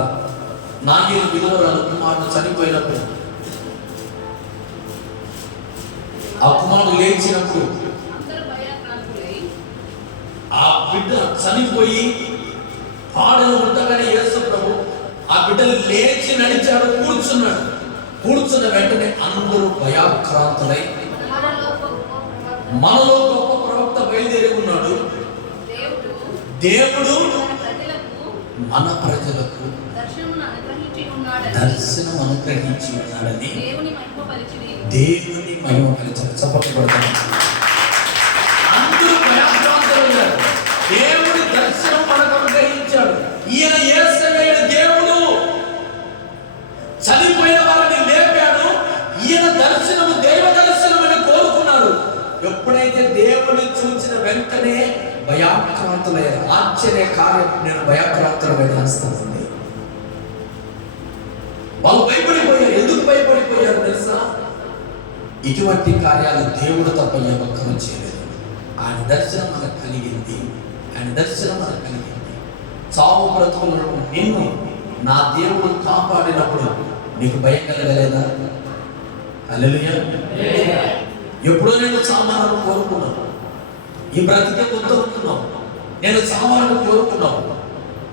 నాగేలు విధవరాలు కుమారుడు చనిపోయినప్పుడు, ఆ కుమారుడు లేచినప్పుడు ఆ బిడ్డ చనిపోయి పాడలు ఉండగానే యేసు ప్రభు ఆ బిడ్డ లేచి నడిచాడు, కూర్చున్న వెంటనే అందరూ భయాక్రాంతులై మనలో గొప్ప ప్రవక్త బయలుదేరి ఉన్నాడు. దేవుడు మన ప్రజలకు దర్శనం అనుగ్రహించి ఉన్నాడని దేవుని మహిమపరిచారు. చెప్పబడతారు. అందరూ భయాక్రాంతులయ్యారు. దేవుడి దర్శనం మనకు అనుగ్రహించాడు. ఈయన యేసయ్య దేవుడు చనిపోయిన వారిని లేపాడు. ఈయన దర్శనము దైవ దర్శనం అని కోరుకున్నారు. చూచిన వెంటనే భయాక్రాంతులయ్యారు. ఆశ్చర్య కార్యం నేను భయాక్రాంతులుగా చేస్తానండి. వాళ్ళు భయపడిపోయారు. ఎందుకు భయపడిపోయారు తెలుసా? ఇటువంటి కార్యాలు దేవుడు తప్ప ఏ ఒక్కరూ చేయలేదు. ఆయన దర్శనం మనకు కలిగింది. ఆయన దర్శనం మనకు కలిగింది. చావు బ్రతుకులను నిన్ను నా దేవుడు కాపాడినప్పుడు నీకు భయం కలగలేదా? హల్లెలూయా. ఎప్పుడో నేను చావాలని కోరుకున్నాను. ఈ బ్రతికే వద్దనుకున్నావు. నేను చావాలని కోరుకున్నావు.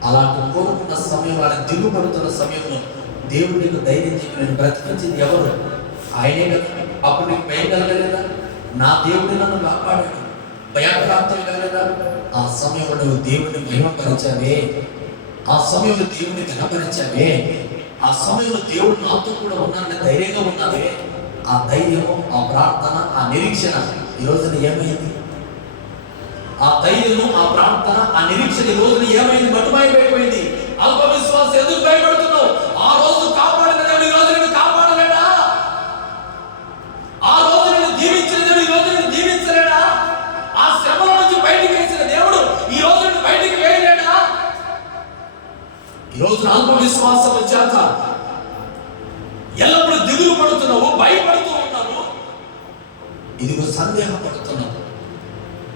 అలాంటి కోరుకున్న సమయం, వారి దిగుపడుతున్న సమయంలో దేవుడు నీకు ధైర్యం చెప్పి నేను బ్రతికించింది ఎవరు? ఆయనే కదా. అప్పుడు నీకు భయం కలగలేదా? నా దేవుడు నన్ను కాపాడాడు, భయాక్రాంతులు కలగలేదా? ఆ సమయంలో నువ్వు దేవుడిని మహిమపరిచావే, ఆ సమయంలో దేవుడిని కనపరిచావే, ఆ సమయంలో దేవుడు నాతో కూడా ఉన్నానని ధైర్యంగా ఉన్నావే. ఆ ధైర్యము, ఆ ప్రార్థన, ఆ నిరీక్షణ ఈ రోజున ఏమైంది? ఆ ధైర్యము, ఆ ప్రార్థన, ఆ నిరీక్షణ ఈ రోజున ఏమైంది? మటుమైపోయింది. అల్ప విశ్వాసం ఎందుకు భయపడుతున్నావు? ఆ రోజు కాపాడిన దేవుడు ఈ రోజు నిన్ను కాపాడలేడా? ఆ రోజు నిన్ను దీవించిన దేవుడు ఈ రోజు నిన్ను దీవించలేడా? ఆ శ్రమల నుంచి బయటికి వేసిన దేవుడు ఈ రోజు నిన్ను బయటికి వేయలేడా? ఈ రోజు అల్ప విశ్వాసం చేత ఎల్లప్పుడూ దిగులు పడుతున్నావు, భయపడుతూ ఉన్నావు, ఇదిగో సందేహపడుతున్నావు.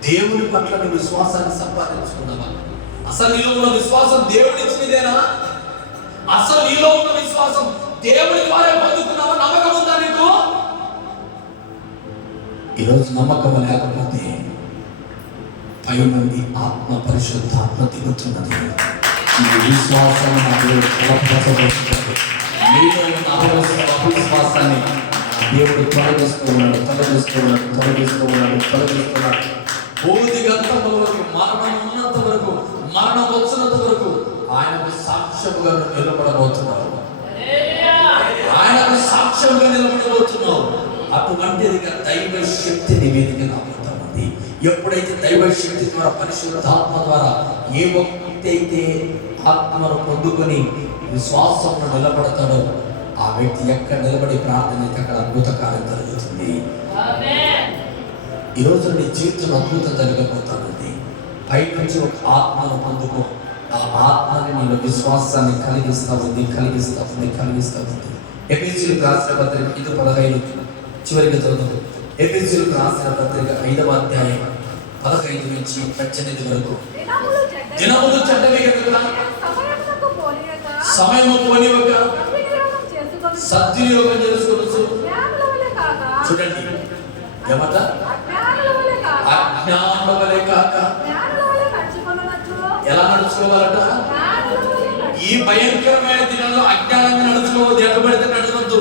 దేవుని పట్ల నీ విశ్వాసాన్ని సంపాదించుకున్నావా? అసలు నీలో ఉన్న విశ్వాసం దేవుడిచ్చినదేనా? అసలు నీలో ఉన్న విశ్వాసం దేవుడి ద్వారా పొందుకున్నావా? నమ్మకం ఉందా నీకు? ఈరోజు నమ్మకం లేకపోతే పై నుండి ఆత్మ, పరిశుద్ధాత్మ దిగుతున్నది. ఈ విశ్వాసం మీలో ఉన్న అవిశ్వాసాన్ని దేవుడు తొలగిస్తూ ఉన్నాడు. బోధిగంతము వరకు, మరణం ఉన్నంత వరకు, మరణం వచ్చినంత వరకు ఆయనకు సాక్ష్యముగా నిలబడబోతున్నావు. ఆయనకు సాక్ష్యంగా నిలబడబోతున్నావు. అటువంటిదిగా దైవ శక్తి నివేదిక రాబోతుంది. ఎప్పుడైతే దైవ శక్తి ద్వారా, పరిశుద్ధాత్మ ద్వారా ఏ వ్యక్తి అయితే ఆత్మను పొందుకొని విశ్వాసంలో నిలబడతాడో ఆ వ్యక్తి ఎక్కడ నిలబడి ప్రార్థన అయితే అక్కడ అద్భుత కార్యం జరుగుతుంది. ఈరోజు నీ జీవితంలో అద్భుతం జరగబోతుంది. పై నుంచి ఒక ఆత్మను పొందుకో. ఆ ఆత్మని నీలో విశ్వాసాన్ని కలిగిస్తా ఉంది. ఎఫెసీయులకు రాసిన పత్రిక 5:15 చివరిగా చదువు. ఎఫెసీయులకు రాసిన పత్రిక 5వ అధ్యాయం 15 నుంచి 18 వరకు. దినములు చెడ్డవి కనుక సమయము పోనివ్వక సద్వినియోగం చేసుకోవచ్చు. చూడండి, ఏమట? అజ్ఞానుల వలె కాక ఎలా నడుచుకోవాలట? ఈ భయంకరమైన దినంలో అజ్ఞానంగా నడుచుకోవద్దు. ఎక్కడ పడితే నడవద్దు.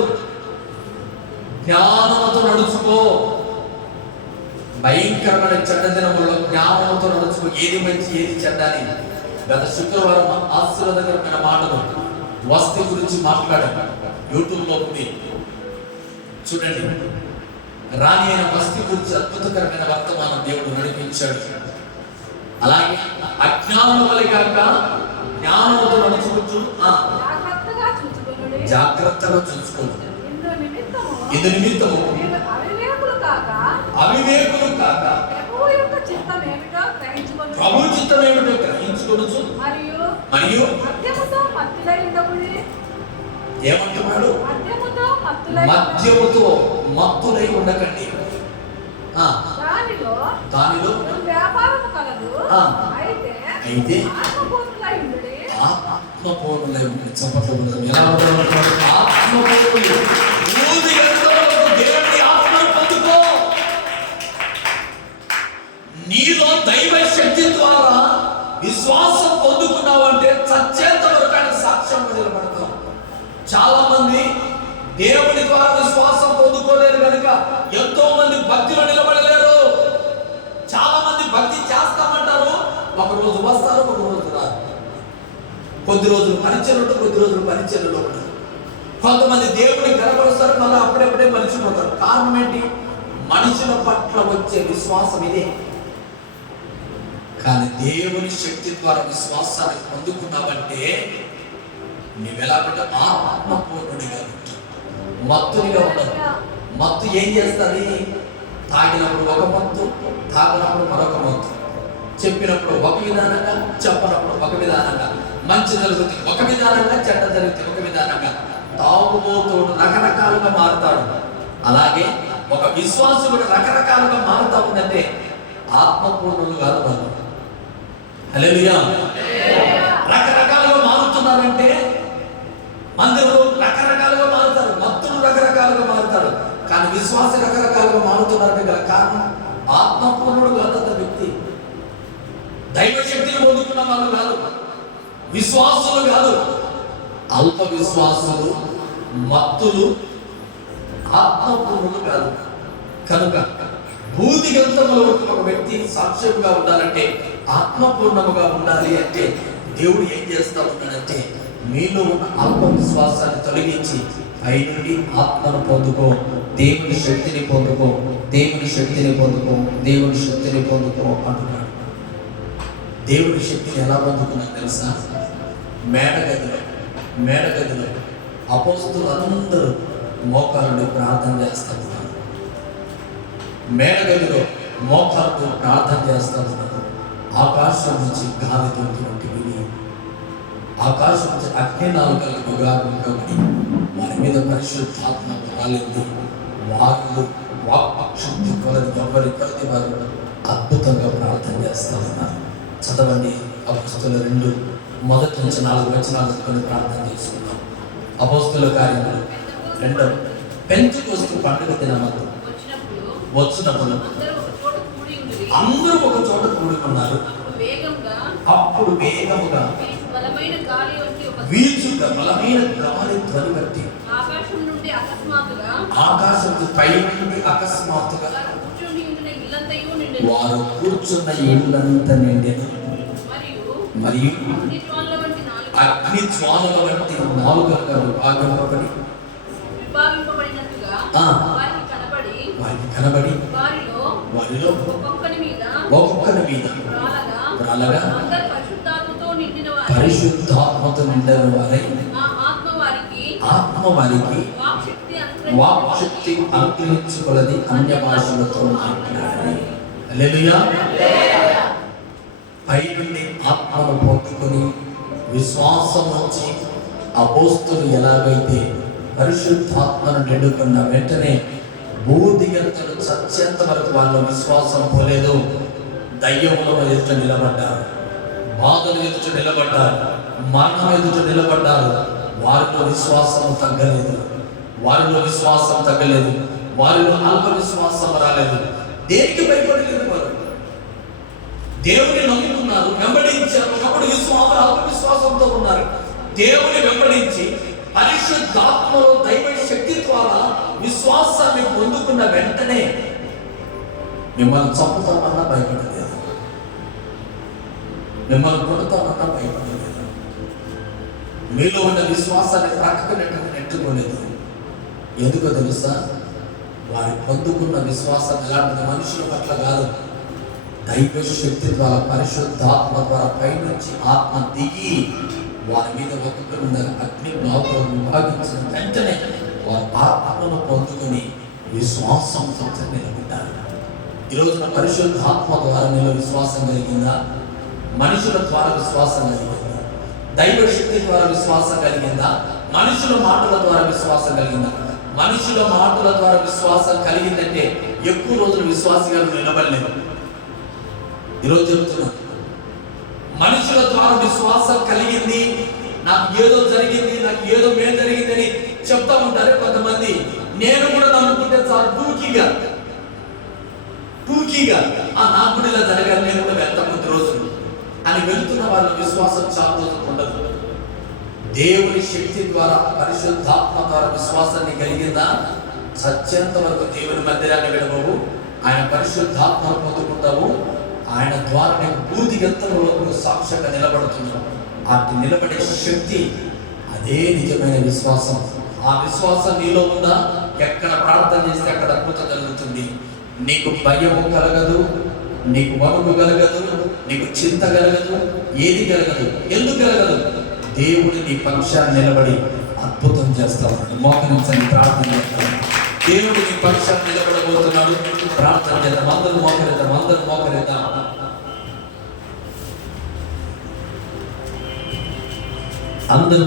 జ్ఞానంతో నడుచుకో. భయంకరమైన చెడ్డ దినములలో జ్ఞానంతో నడుచుకో. ఏది మంచి, ఏది చెడ్డ అని గత శుక్రవారం ఆశీర్వాదకరమైన మాటలు వస్తు గురించి మాట్లాడాను. యూట్యూబ్లో ఉంది, చూడండి. రాణి అయిన వస్తు గురించి అద్భుతకరమైన వర్తమానం దేవుడు నడిపించాడు. అలాగే అజ్ఞానం వలె కాక జ్ఞానంతో నడుచుకుంటూ జాగ్రత్తగా చూసుకోండి. ఇందు నిమిత్తము అవివేకులు కాక ప్రభు చిత్తం ఏమిటో గ్రహించుకోవచ్చు. మరియు ఏమంటున్నాడు? మద్యముతో మత్తులై ఉండకండి. దానిలో అయితే ఆత్మపూర్ణులై ఉండండి. చప్పట్లు. ఎలా ఆత్మపూర్ణులు? దేవుని ఆత్మను పొందుకో. నీలో దైవ శక్తి ద్వారా విశ్వాసం పొందుకున్నావంటే చచ్చేంత వరకు ఆయన సాక్ష్యంగా నిలబడతాం. చాలా మంది దేవుని ద్వారా విశ్వాసం పొందుకోలేరు కనుక ఎంతో మంది భక్తిలో నిలబడలేరు. చాలా మంది భక్తి చేస్తామంటారు, ఒక రోజు వస్తారు, ఒక రోజు రారు. కొద్ది రోజులు పరిచయం ఉంటారు, కొద్ది రోజులు పరిచయంలో ఉంటారు. కొంతమంది దేవుడిని కనపరుస్తారు, మళ్ళీ అప్పుడప్పుడే మర్చిపోతారు. కారణం ఏంటి? మనుషుల పట్ల వచ్చే విశ్వాసం ఇదే. కానీ దేవుని శక్తి ద్వారా విశ్వాసాన్ని పొందుకున్నావంటే నీవెలా అంటే ఆత్మపూర్ణుడిగా ఉంటావు. మత్తునిగా ఉండదు. మత్తు ఏం చేస్తుంది? తాగినప్పుడు ఒక మత్తు, తాగినప్పుడు మరొక మత్తు, చెప్పినప్పుడు ఒక విధానంగా, చెప్పనప్పుడు ఒక విధానంగా, మంచి జరుగుతుంది ఒక విధానంగా, చెడ్డ జరుగుతుంది ఒక విధానంగా. తాగుబోతుడు రకరకాలుగా మారుతాడు. అలాగే ఒక విశ్వాసుడు రకరకాలుగా మారుతా ఉందంటే ఆత్మపూర్ణులు కాదు వాళ్ళు. హల్లెలూయా. రకరకాలుగా మారుతున్నారంటే మందిరంలో రకరకాలుగా మారుతారు, భక్తులు రకరకాలుగా మారుతారు. కానీ విశ్వాసం రకరకాలుగా మారుతున్నారంటే గల కారణం ఆత్మపూర్ణుడు కాదు అంత వ్యక్తి. దైవ శక్తిని పొందుకున్న వాళ్ళు కాదు, విశ్వాసులు కాదు, అల్ప విశ్వాసులు, మత్తులు, ఆత్మపూర్ణులు కాదు. కనుక భూదిగంతములో ఒక వ్యక్తి సాక్ష్యంగా ఉండాలంటే, ఆత్మపూర్ణముగా ఉండాలి అంటే దేవుడు ఏం చేస్తా ఉన్నాడంటే మీలో ఉన్న అల్ప విశ్వాసాన్ని తొలగించి పైనుండి ఆత్మను పొందుకో, దేవుని శక్తిని పొందుకో, దేవుని శక్తిని పొందుకో, దేవుని శక్తిని పొందుకో అంటున్నాడు. దేవుని శక్తిని ఎలా పొందుకున్నా తెలుసా? మేడగదిలో అపోస్తులు అందరూ మోకాళ్ళని ప్రార్థన చేస్తూ ఉన్నారు. మేడగదిలో మోకాళ్ళతో ప్రార్థన చేస్తూ ఉన్నారు. ఆకాశం నుంచి గాలి తోటి విని, ఆకాశం నుంచి అగ్ని నాలుకలు విభాగండి వారి మీద పరిశుద్ధాత్మ రాలింది. వారు వాక్శక్తి కొలది ఎవరి కొలది వారు అద్భుతంగా ప్రార్థన చేస్తూ ఉన్నారు. చదవండి అపోస్తుల 2 మొదటి నుంచి 4 వచనాలు కొన్ని ప్రార్థన చేసుకున్నాం. అపోస్తుల కార్యములు 2 పెంతెకొస్తు పండుగ దినమందు వచ్చినప్పుడు అందరూ ఒక చోట కూడి ఉన్నారు. అప్పుడు వేగముగా వీచుగా బలమైన గాలి ధ్వని బట్టి ఆకాశం పై నుండి అకస్మాత్తుగా వారు కూర్చున్న ఇల్లంతా నిండెను. మరియు అగ్ని జ్వాలల వంటి నాలుకలుగా విభాగింపబడి వారికి కనబడి వారిలో ఒక్కొక్కరి మీద రాలగా పరిశుద్ధాత్మతో నిండిన వారై ఆత్మ వారికి వాక్శక్తి అనుగ్రహించుకొలది అన్య భాషలతో మాట్లాడాలి. హల్లెలూయా. పై నుండి ఆత్మను పొందుకొని విశ్వాసం నుంచి అపోస్తులు ఎలాగైతే పరిశుద్ధాత్మను నిండుకున్న వెంటనే భూదిగంతలు చచ్చేంత వరకు వాళ్ళ విశ్వాసం పోలేదు. దయ్యముల ఎదుట నిలబడ్డారు, బాధల ఎదుట నిలబడ్డారు, మరణం ఎదుట నిలబడ్డారు. వారిలో విశ్వాసం తగ్గలేదు, వారిలో విశ్వాసం తగ్గలేదు, వారిలో అల్ప విశ్వాసం రాలేదు. దేనికి భయపడలేదు వారు? దేవుని నమ్ముకున్నారు, వెంబడించారు. ఒకప్పుడు అల్ప విశ్వాసంతో ఉన్నారు. దేవుని వెంబడించి పరిశుద్ధాత్మలో దైవ శక్తి ద్వారా విశ్వాసాన్ని పొందుకున్న వెంటనే మిమ్మల్ని చంపుతామన్నా భయపడలేదు, మిమ్మల్ని కొడతామన్నా భయపడలేదు, మీలో ఉన్న విశ్వాసాన్ని ప్రక్కకు నెట్టుకోలేదు. ఎందుకో తెలుసా? వారి పొందుకున్న విశ్వాసం ఎలాంటిది? మనుషుల పట్ల కాదు, దైవ శక్తి ద్వారా పరిశుద్ధాత్మ ద్వారా పైనుంచి ఆత్మ దిగి వారి మీద ఒక్కొక్కరు అగ్ని లోపల విభాగించిన వెంటనే వారు ఆత్మను పొందుకొని విశ్వాసంతో నిలబడ్డారు. ఈరోజున పరిశుద్ధాత్మ ద్వారా నీలో విశ్వాసం కలిగిందా? మనుషుల ద్వారా విశ్వాసం కలిగిందా? దైవ శక్తి ద్వారా విశ్వాసం కలిగిందా? మనుషుల మాటల ద్వారా విశ్వాసం కలిగిందా? మనుషుల మాటల ద్వారా విశ్వాసం కలిగిందంటే ఎక్కువ రోజులు విశ్వాసిగా నిలబడలేదు. ఈరోజు చెబుతున్నా, మనుషుల ద్వారా విశ్వాసం కలిగింది, నాకు ఏదో జరిగింది, నాకు ఏదో మేలు జరిగిందని చెప్తా ఉంటారు కొంతమంది. నేను కూడా నమ్ముకుంటే చాలా టూకీగా నాకు కూడా ఇలా జరగాలి, నేను కూడా వెళ్తాను కొద్ది రోజులు అని వెళ్తున్న వాళ్ళ విశ్వాసం చాలా రోజులు ఉండదు. దేవుని శక్తి ద్వారా పరిశుద్ధాత్మ ద్వారా విశ్వాసాన్ని కలిగిందా? సత్యంత వరకు దేవుని మందిరాన్ని విడవవు, ఆయన పరిశుద్ధాత్మను పొందుకుంటావు. ఆయన ద్వారా నేను భూదిగంతములో సాక్ష్యంగా నిలబడుతున్నాను. అటు నిలబడే శక్తి అదే నిజమైన విశ్వాసం. ఆ విశ్వాసం నీలో ఉందా? ఎక్కడ ప్రార్థన చేస్తే అక్కడ అద్భుతం జరుగుతుంది. నీకు భయము కలగదు, నీకు వణుకు కలగదు, నీకు చింత కలగదు, ఏది కలగదు. ఎందుకు కలగదు? దేవుడు నీ పక్షాన్ని నిలబడి అద్భుతం చేస్తా ఉన్నాడు. మోకరించండి, ప్రార్థన చేస్తాను. దేవుడు నీ పక్షాన్ని నిలబడబోతున్నాడు. ప్రార్థన చేద్దాం. అందరూ మోకరిద్దాం. అందరూ